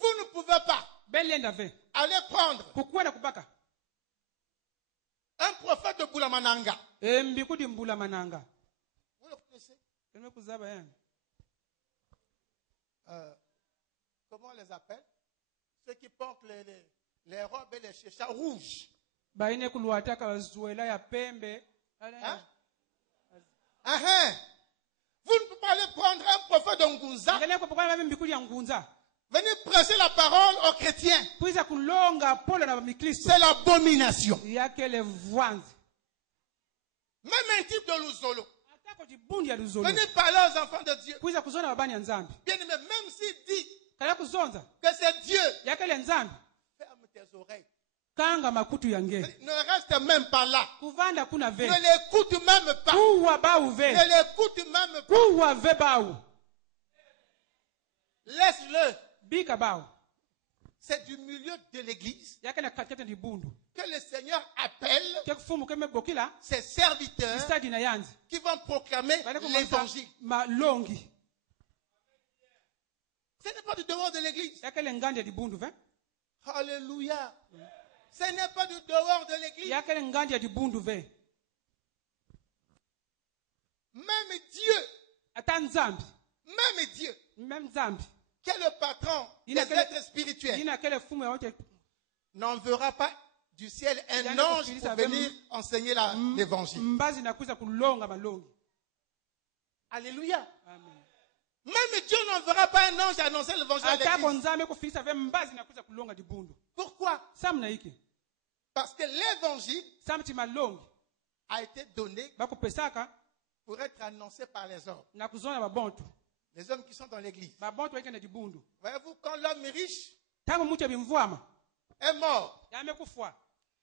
Vous ne pouvez pas aller prendre un prophète de Bulamananga. Vous le connaissez? Comment on les appelle? Ceux qui portent les robes et les chéchas rouges. Hein? Vous ne pouvez pas aller prendre un prophète d'Ongunza. Venez prêcher la parole aux chrétiens. C'est l'abomination. Même un type de Luzolo. Venez parler aux enfants de Dieu. Bien aimé, même s'il dit que c'est Dieu, ferme tes oreilles. Ne reste même pas là. Ne l'écoute même pas. Ne l'écoute même pas. Laisse-le. C'est du milieu de l'église que le Seigneur appelle ses serviteurs qui vont proclamer l'évangile. Ce n'est pas du dehors de l'église. Alléluia. Ce n'est pas du dehors de l'église. Même Dieu, qui est le patron des êtres spirituels, n'enverra pas du ciel un ange pour venir enseigner l'évangile. Alléluia. Amen. Même Dieu n'enverra pas un ange annoncer l'évangile à l'église. Pourquoi? Parce que l'évangile a été donné pour être annoncé par les hommes. Les hommes qui sont dans l'église. Voyez-vous, quand l'homme riche est mort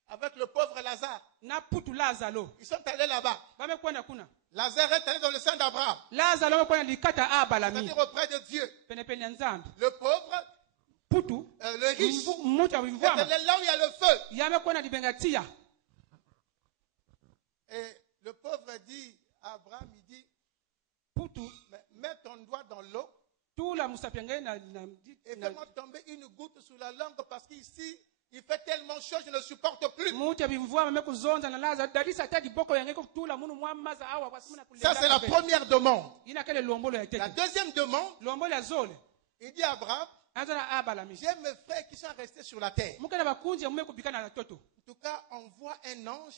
avec le pauvre Lazare, ils sont allés là-bas. Lazare est allé dans le sein d'Abraham, c'est-à-dire auprès de Dieu. Le pauvre, le riche, est allé là où il y a le feu. Et le pauvre dit à Abraham, il dit, mets ton doigt dans l'eau et fais-moi tomber une goutte sur la langue parce qu'ici, il fait tellement chaud, je ne supporte plus. Ça, c'est la première demande. La deuxième demande, Il dit à Abraham, j'ai mes frères qui sont restés sur la terre. En tout cas, on voit un ange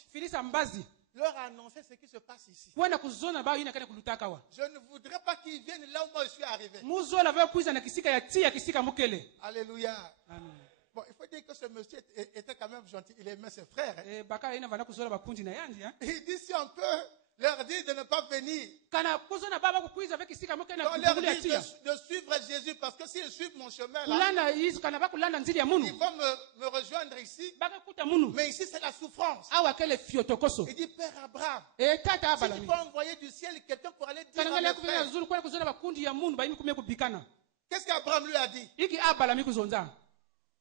leur annoncer ce qui se passe ici. Je ne voudrais pas qu'ils viennent là où moi je suis arrivé. Alléluia. Amen. Bon, il faut dire que ce monsieur était quand même gentil. Il aimait ses frères. Hein. Il dit si on peut leur dire de ne pas venir. On leur dit de suivre Jésus parce que s'ils suivent mon chemin là, ils vont me rejoindre ici. Mais ici c'est la souffrance. Il dit Père Abraham, si tu peux envoyer du ciel quelqu'un pour aller dire à mes frères. Qu'est-ce qu'Abraham lui a dit?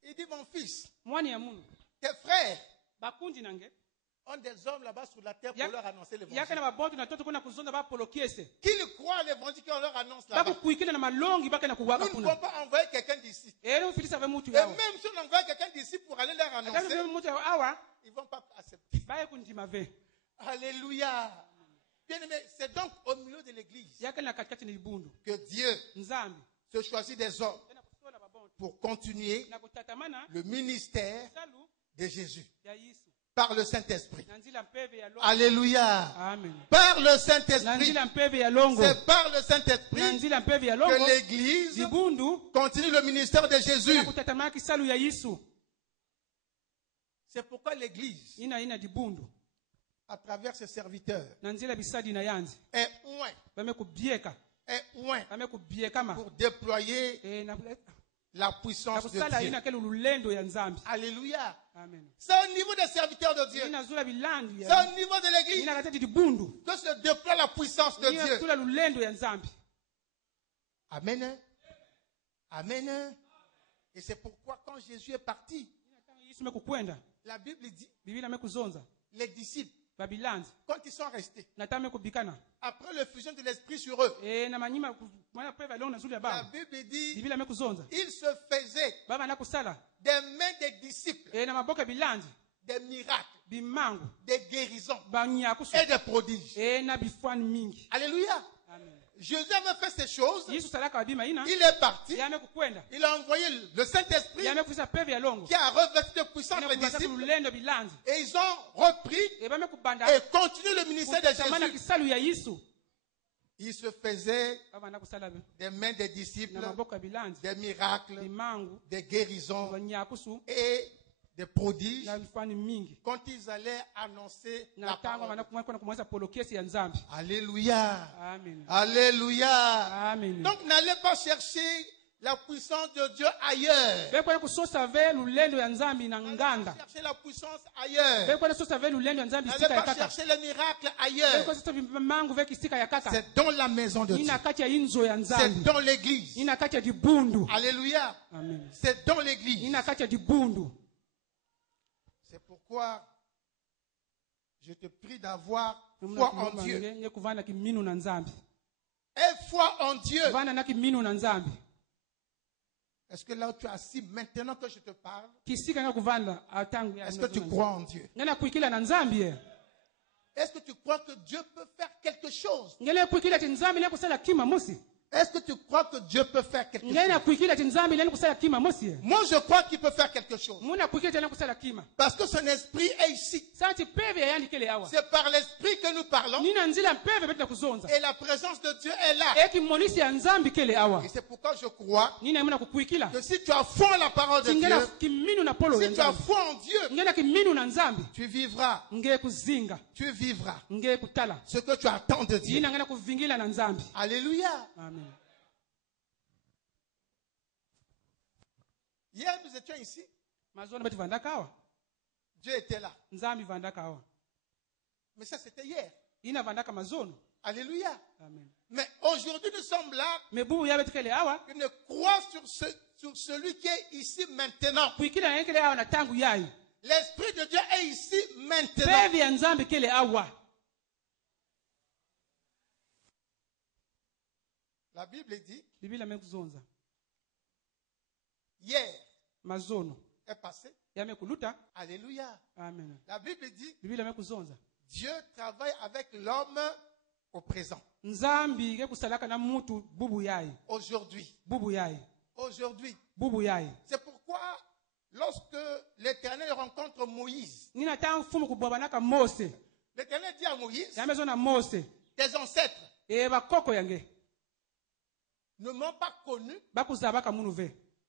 Il dit mon fils, tes frères ont des hommes là-bas sur la terre pour leur annoncer l'évangile. Qu'ils croient à l'évangile qu'on leur annonce là-bas. Nous ne pouvons pas envoyer quelqu'un d'ici. Et même si on envoie quelqu'un d'ici pour aller leur annoncer, ils ne vont pas accepter. Alléluia. Bien aimé, c'est donc au milieu de l'église que Dieu se choisit des hommes pour continuer le ministère de Jésus. Par le Saint-Esprit. Alléluia. Amen. Par le Saint-Esprit. C'est par le Saint-Esprit que l'Église continue le ministère de Jésus. C'est pourquoi l'Église, à travers ses serviteurs, est loin pour déployer la puissance de Dieu. Alléluia. C'est au niveau des serviteurs de Dieu. C'est au niveau de l'église que se déploie la puissance de Dieu. Amen. Amen. Et c'est pourquoi quand Jésus est parti, la Bible dit, les disciples, quand ils sont restés, après l'effusion de l'Esprit sur eux, la Bible dit, ils se faisaient des mains des disciples, des miracles, des guérisons et des prodiges. Alléluia. Amen. Jésus avait fait ces choses. Il est parti. Il a envoyé le Saint-Esprit qui a revêtu de puissance les disciples. Et ils ont repris et continué le ministère de Jésus. Il se faisait des mains des disciples, des miracles, des guérisons et des prodiges quand ils allaient annoncer la parole. Alléluia. Amen. Alléluia. Amen. Donc n'allez pas chercher la puissance de Dieu ailleurs. N'allez pas chercher la puissance ailleurs. N'allez pas chercher les miracles ailleurs. C'est dans la maison de Dieu. C'est dans l'église. Alléluia. C'est dans l'église. C'est pourquoi je te prie d'avoir foi en Dieu. Et foi en Dieu. Est-ce que là où tu es assis, maintenant que je te parle, est-ce que tu crois en Dieu? Est-ce que tu crois que Dieu peut faire quelque chose? Est-ce que tu crois que Dieu peut faire quelque chose? Moi, je crois qu'il peut faire quelque chose. Parce que son esprit est ici. C'est par l'esprit que nous parlons. Et la présence de Dieu est là. Et c'est pourquoi je crois que si tu as foi en la parole de Dieu, si tu as foi en Dieu, tu vivras. Tu vivras ce que tu attends de Dieu. Alléluia. Amen. Hier, nous étions ici. Dieu était là. Mais ça, c'était hier. Alléluia. Amen. Mais aujourd'hui, nous sommes là. Ils ne croient sur celui qui est ici maintenant. L'Esprit de Dieu est ici maintenant. La Bible dit, hier est passé. Alléluia. Amen. La Bible dit, Dieu travaille avec l'homme au présent. Aujourd'hui. aujourd'hui. C'est pourquoi lorsque l'Éternel rencontre Moïse, l'Éternel dit à Moïse, tes ancêtres ne m'ont pas connu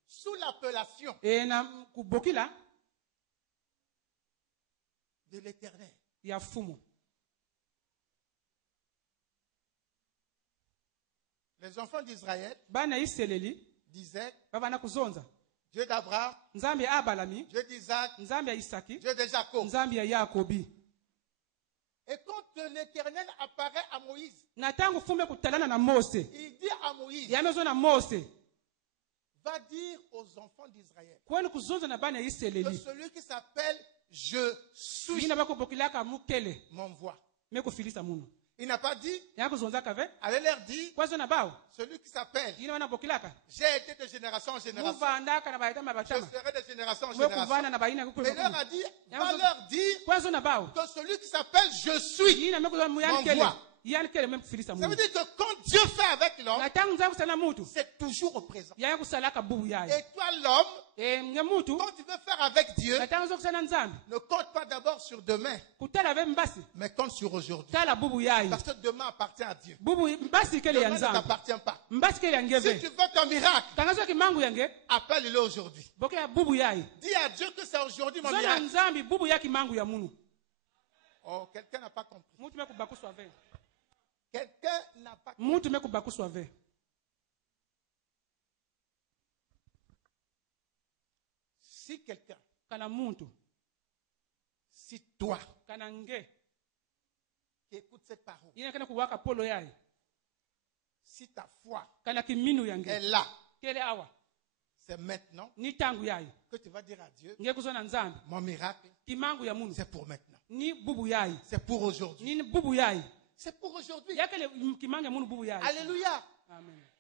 sous l'appellation de l'Éternel. Les enfants d'Israël disaient Dieu d'Abraham, Dieu d'Isaac, Dieu de Jacob. Et quand l'Éternel apparaît à Moïse, il dit à Moïse, va dire aux enfants d'Israël que celui qui s'appelle Je suis m'envoie. Il n'a pas dit, allez leur dire, celui qui s'appelle, j'ai été de génération en génération, je serai de génération en génération. Mais il leur a dit, va leur dire que celui qui s'appelle Je suis m'envoie. Ça veut dire que quand Dieu fait avec l'homme, c'est toujours au présent. Et toi, l'homme, quand tu veux faire avec Dieu, ne compte pas d'abord sur demain, mais compte sur aujourd'hui. Parce que demain appartient à Dieu. Demain ne t'appartient pas. Si tu veux ton miracle, appelle-le aujourd'hui. Dis à Dieu que c'est aujourd'hui mon miracle. Oh, quelqu'un n'a pas compris. Quelqu'un n'a pas compris. Si quelqu'un, si toi, qui écoute cette parole, si ta foi est là, c'est maintenant que tu vas dire à Dieu, mon miracle, c'est pour maintenant. C'est pour aujourd'hui. C'est pour aujourd'hui. Alléluia.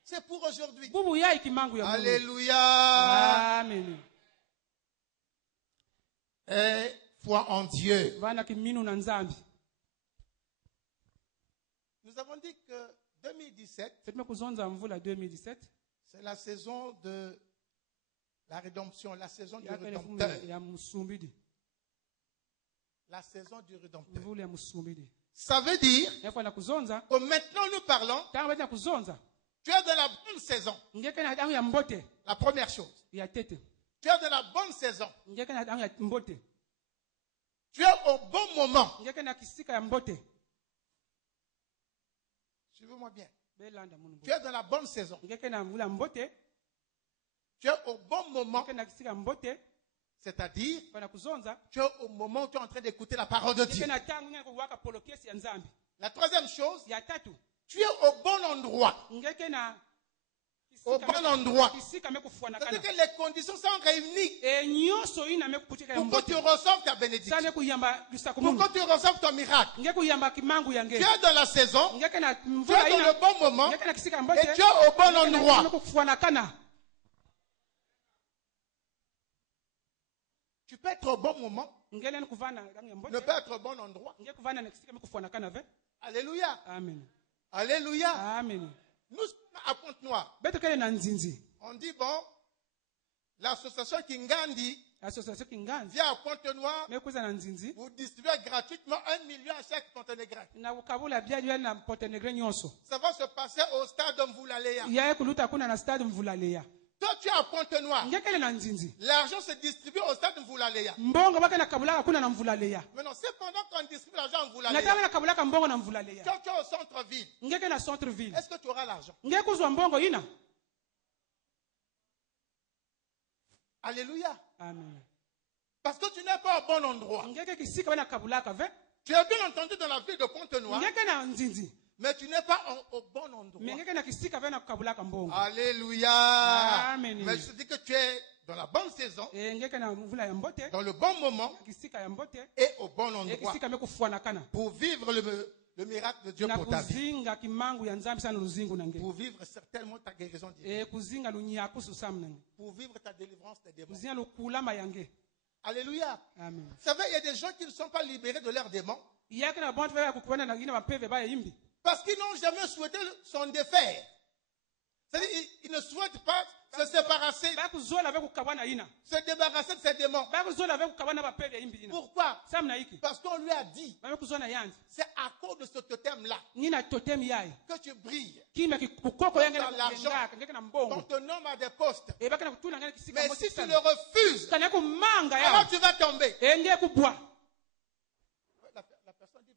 C'est pour aujourd'hui. Alléluia. Amen. Et foi en Dieu. Nous avons dit que 2017, c'est la saison de la rédemption, la saison du Rédempteur. La saison du Rédempteur. Ça veut dire que maintenant nous parlons, tu es dans la bonne saison. La première chose. Tu es dans la bonne saison. Tu es au bon moment. Suivez-moi bien. Tu es dans la bonne saison. Tu es au bon moment. C'est-à-dire, tu es au moment où tu es en train d'écouter la parole de Dieu. La troisième chose, tu es au bon endroit. Au bon endroit. C'est-à-dire que les conditions sont réunies pour que tu reçoives ta bénédiction. Pour que tu reçoives ton miracle. Tu es dans la saison, tu es dans le bon moment et tu es au bon endroit. Tu peux être au bon moment, ne pas être au bon endroit. Alléluia. Amen. Alléluia. Amen. Nous sommes à Pointe-Noire. On dit, bon, l'association Kingandi vient à Pointe-Noire vous distribuez gratuitement 1 million à chaque Ponténégré. Ça va se passer au stade Mvoulalea. Toi, tu es à Pointe-Noire. L'argent se distribue au stade Mvoulalea. Mais non, c'est pendant qu'on distribue l'argent à Mvoulalea. Toi, tu es au centre-ville. Est-ce que tu auras l'argent? Alléluia. Amen. Parce que tu n'es pas au bon endroit. Tu as bien entendu dans la ville de Pointe-Noire. Mais tu n'es pas au bon endroit. Alléluia. Amen. Mais je te dis que tu es dans la bonne saison, dans le bon moment et au bon endroit pour vivre le miracle de Dieu pour ta vie. Pour vivre certainement ta guérison divine. Pour vivre ta délivrance des démons. Alléluia. Amen. Vous savez, il y a des gens qui ne sont pas libérés de leurs démons. Parce qu'ils n'ont jamais souhaité son défaire. C'est-à-dire, il ne souhaite pas se séparer, se débarrasser de ses démons. Pourquoi? Parce qu'on lui a dit, c'est à cause de ce totem-là que tu brilles. Dans l'argent, quand ton homme a des postes. Mais si tu le refuses, alors tu vas tomber. La personne dit,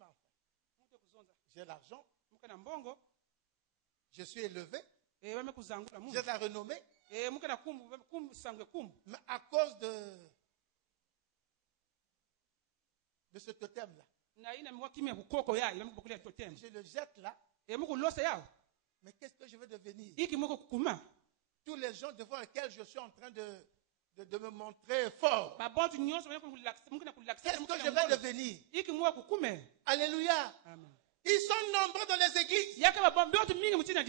j'ai l'argent, je suis élevé, j'ai la renommée, mais à cause de ce totem-là, je le jette là, mais qu'est-ce que je vais devenir? Tous les gens devant lesquels je suis en train de me montrer fort, qu'est-ce que je vais devenir? Alléluia. Amen. Ils sont nombreux dans les églises.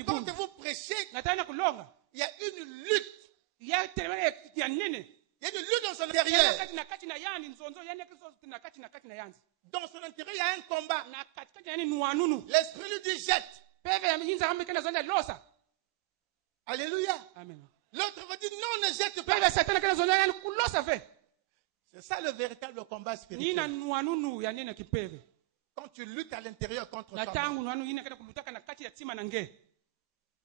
Quand vous prêchez, il y a une lutte. Il y a une lutte dans son intérieur. Dans son intérieur, il y a un combat. L'esprit lui dit jette. Alléluia. Amen. L'autre va dire non, ne jette pas. C'est ça le véritable combat spirituel. Quand tu luttes à l'intérieur contre toi-même.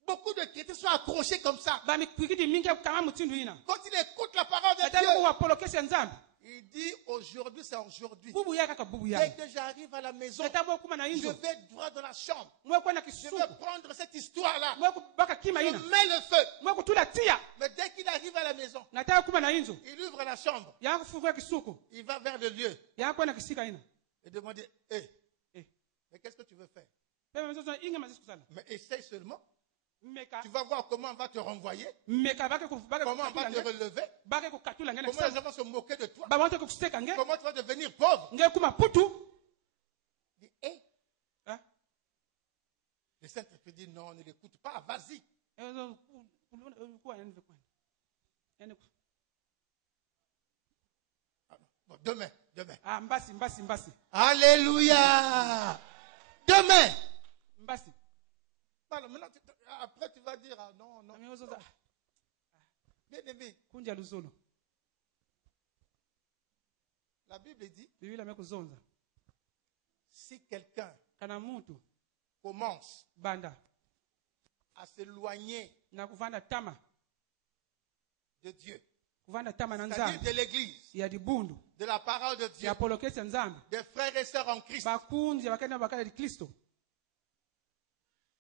Beaucoup de chrétiens sont accrochés comme ça. Quand il écoute la parole de Dieu, il dit aujourd'hui c'est aujourd'hui. Dès que j'arrive à la maison, je vais droit dans la chambre. Je vais prendre cette histoire-là. Je mets le feu. Mais dès qu'il arrive à la maison, il ouvre la chambre. Il va vers le lieu. Et demande, mais qu'est-ce que tu veux faire? Mais essaye seulement. Tu vas voir comment on va te renvoyer. Comment on va te relever. Comment les gens vont se moquer de toi. Comment tu vas devenir pauvre. Dit, le Saint-Esprit dit non, ne l'écoute pas, vas-y. Demain. Alléluia. Demain. Maintenant, après tu vas dire non. Bien aimé. La Bible dit, si quelqu'un commence à s'éloigner de Dieu, c'est-à-dire de l'église, de la parole de Dieu, des frères et sœurs en Christ.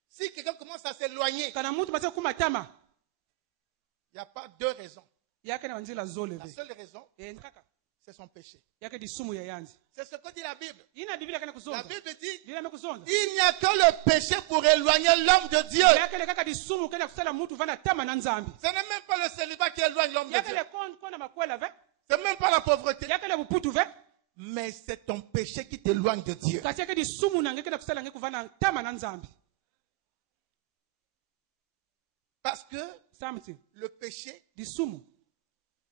Si quelqu'un commence à s'éloigner, il n'y a pas deux raisons. La seule raison, c'est son péché. C'est ce que dit la Bible. La Bible dit, il n'y a que le péché pour éloigner l'homme de Dieu. Ce n'est même pas le célibat qui éloigne l'homme de Dieu. Ce n'est même pas la pauvreté. Mais c'est ton péché qui t'éloigne de Dieu. Parce que le péché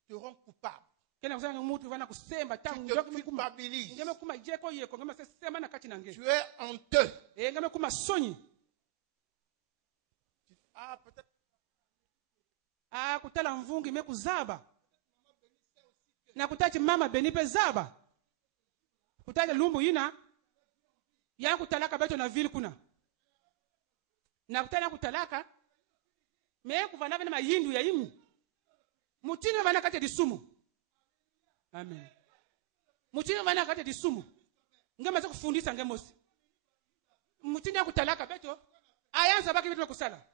te rend coupable. Tu te culpabilises. Tu es honteux. Peut-être. Nakutaki mama benipe zaba kutaka lumbu ina ya kutalaka beto na vile kuna nakutana kutalaka me kuvana vana mayindu ya imi mutino vana kati disumu. Amen. Mutino vana kati disumu ngema za kufundisa ngemosi mutino ya kutalaka beto ayanza baki beto kusala.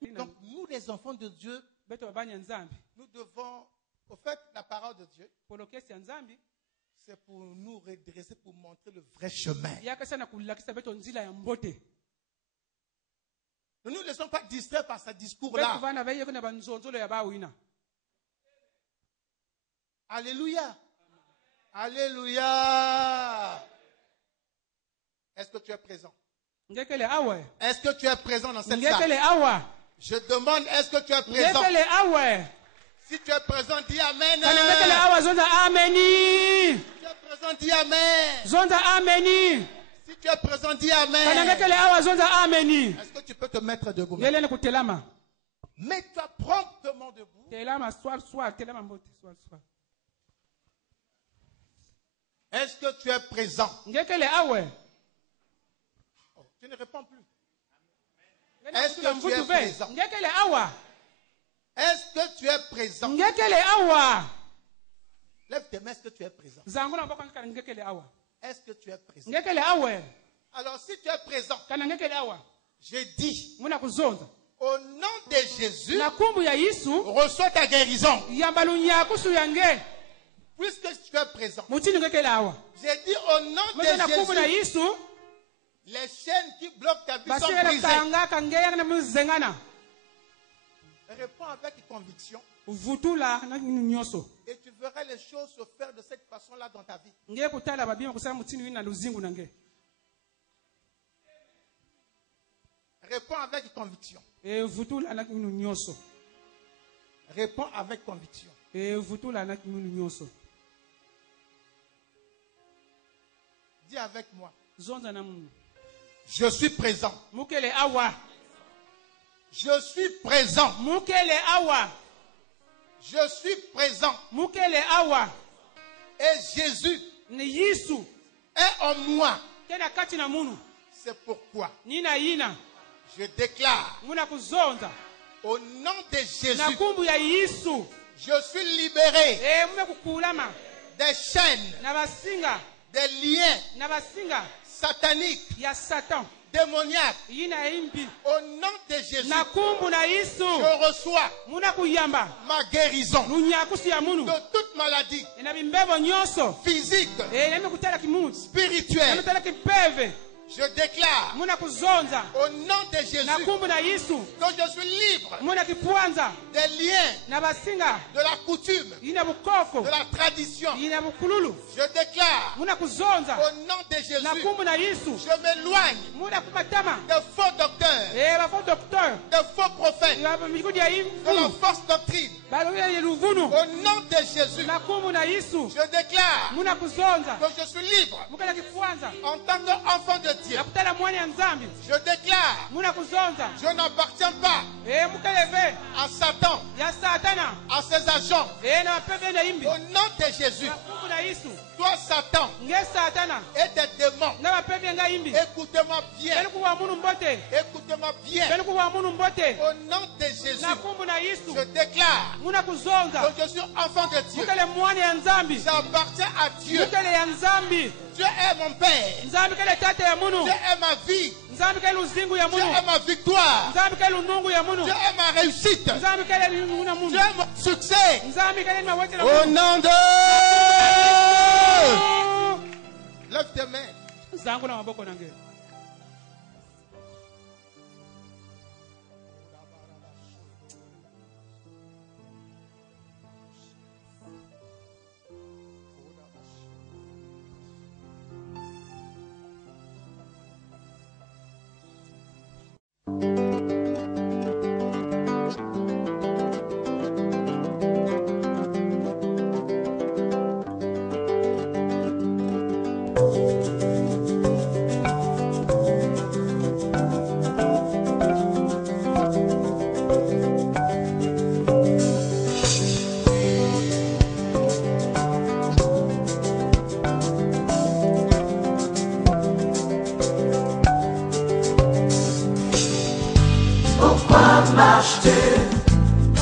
Donc nous les enfants de Dieu, beto babanya nzambi, nous devons, au fait, la parole de Dieu, c'est pour nous redresser, pour montrer le vrai chemin. Ne nous laissons pas distraire par ce discours-là. Alléluia. Alléluia. Est-ce que tu es présent? Est-ce que tu es présent dans cette salle? Je demande, est-ce que tu es présent? Si tu es présent, dis Amen. Si tu es présent, dis Amen. Si tu es présent, dis Amen. Est-ce que tu peux te mettre debout? Mets-toi promptement debout. Est-ce que tu es présent? Oh, tu ne réponds plus. Est-ce que tu es présent? Est-ce que tu es présent? Lève tes mains, est-ce que tu es présent? Est-ce que tu es présent? Alors si tu es présent, j'ai dit, au nom de Jésus, reçois ta guérison. Puisque tu es présent, j'ai dit au nom de Jésus, les chaînes qui bloquent ta vie sont brisées. Réponds avec conviction. Et tu verras les choses se faire de cette façon-là dans ta vie. Réponds avec conviction. Réponds avec conviction. Dis avec moi. Je suis présent. Je suis présent. Je suis présent. Et Jésus est en moi. C'est pourquoi je déclare au nom de Jésus, je suis libéré des chaînes, des liens sataniques, démoniaques. Au nom de Jésus, je reçois ma guérison de toute maladie physique, spirituelle. Je déclare au nom de Jésus que je suis libre des liens de la coutume, de la tradition. Je déclare au nom de Jésus, je m'éloigne des faux docteurs, des faux prophètes, de la fausse doctrine. Au nom de Jésus, je déclare que je suis libre en tant qu'enfant de Dieu. Je déclare, je n'appartiens pas à Satan, à ses agents. Au nom de Jésus, toi Satan et tes démons, écoutez-moi bien. Écoutez-moi bien. Au nom de Jésus, je déclare que je suis enfant de Dieu. J'appartiens à Dieu. Dieu est mon Père. Dieu est ma vie. Dieu est ma victoire. Dieu est ma réussite. Dieu est mon succès. Au nom de... Lève tes mains.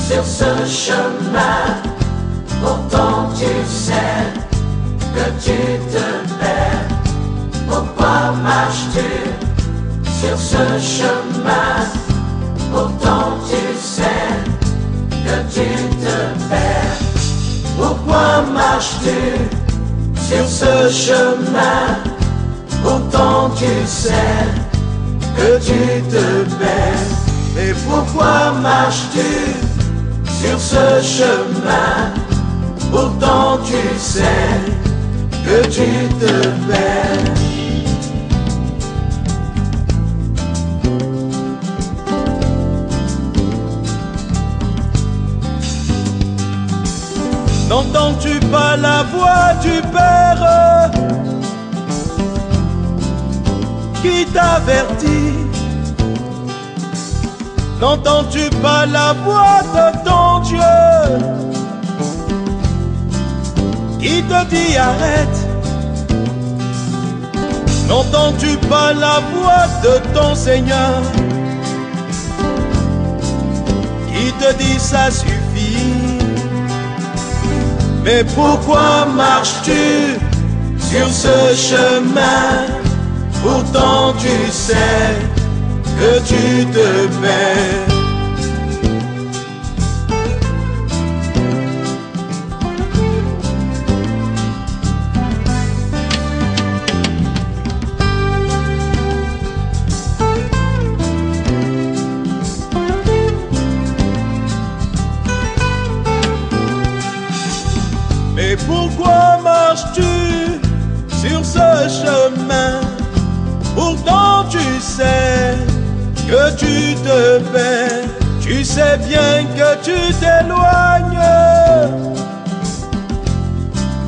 Sur ce chemin, pourtant tu sais que tu te perds. Pourquoi marches-tu sur ce chemin, pourtant tu sais que tu te perds. Pourquoi marches-tu sur ce chemin, pourtant tu sais que tu te perds. Et pourquoi marches-tu sur ce chemin, pourtant tu sais que tu te perds. N'entends-tu pas la voix du Père qui t'avertit? N'entends-tu pas la voix de ton Dieu qui te dit arrête? N'entends-tu pas la voix de ton Seigneur qui te dit ça suffit? Mais pourquoi marches-tu sur ce chemin? Pourtant tu sais que tu te perds. Mais pourquoi marches-tu sur ce chemin? Pourtant tu sais que tu te perds. Tu sais bien que tu t'éloignes.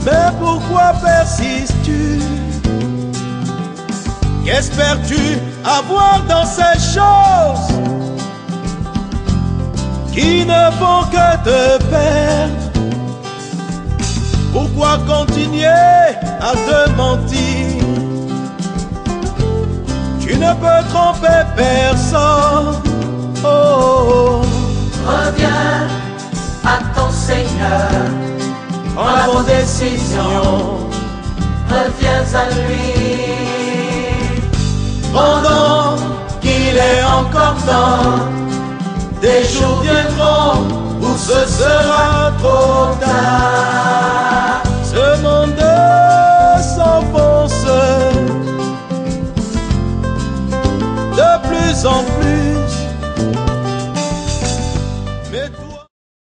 Mais pourquoi persistes-tu? Qu'espères-tu avoir dans ces choses qui ne font que te perdre? Pourquoi continuer à te mentir? Tu ne peux tromper personne. Oh, oh. Reviens à ton Seigneur, prends la bonne décision. Reviens à lui pendant qu'il est encore temps. Des jours viendront où ce sera trop tard. Ce monde s'enfonce de plus en plus.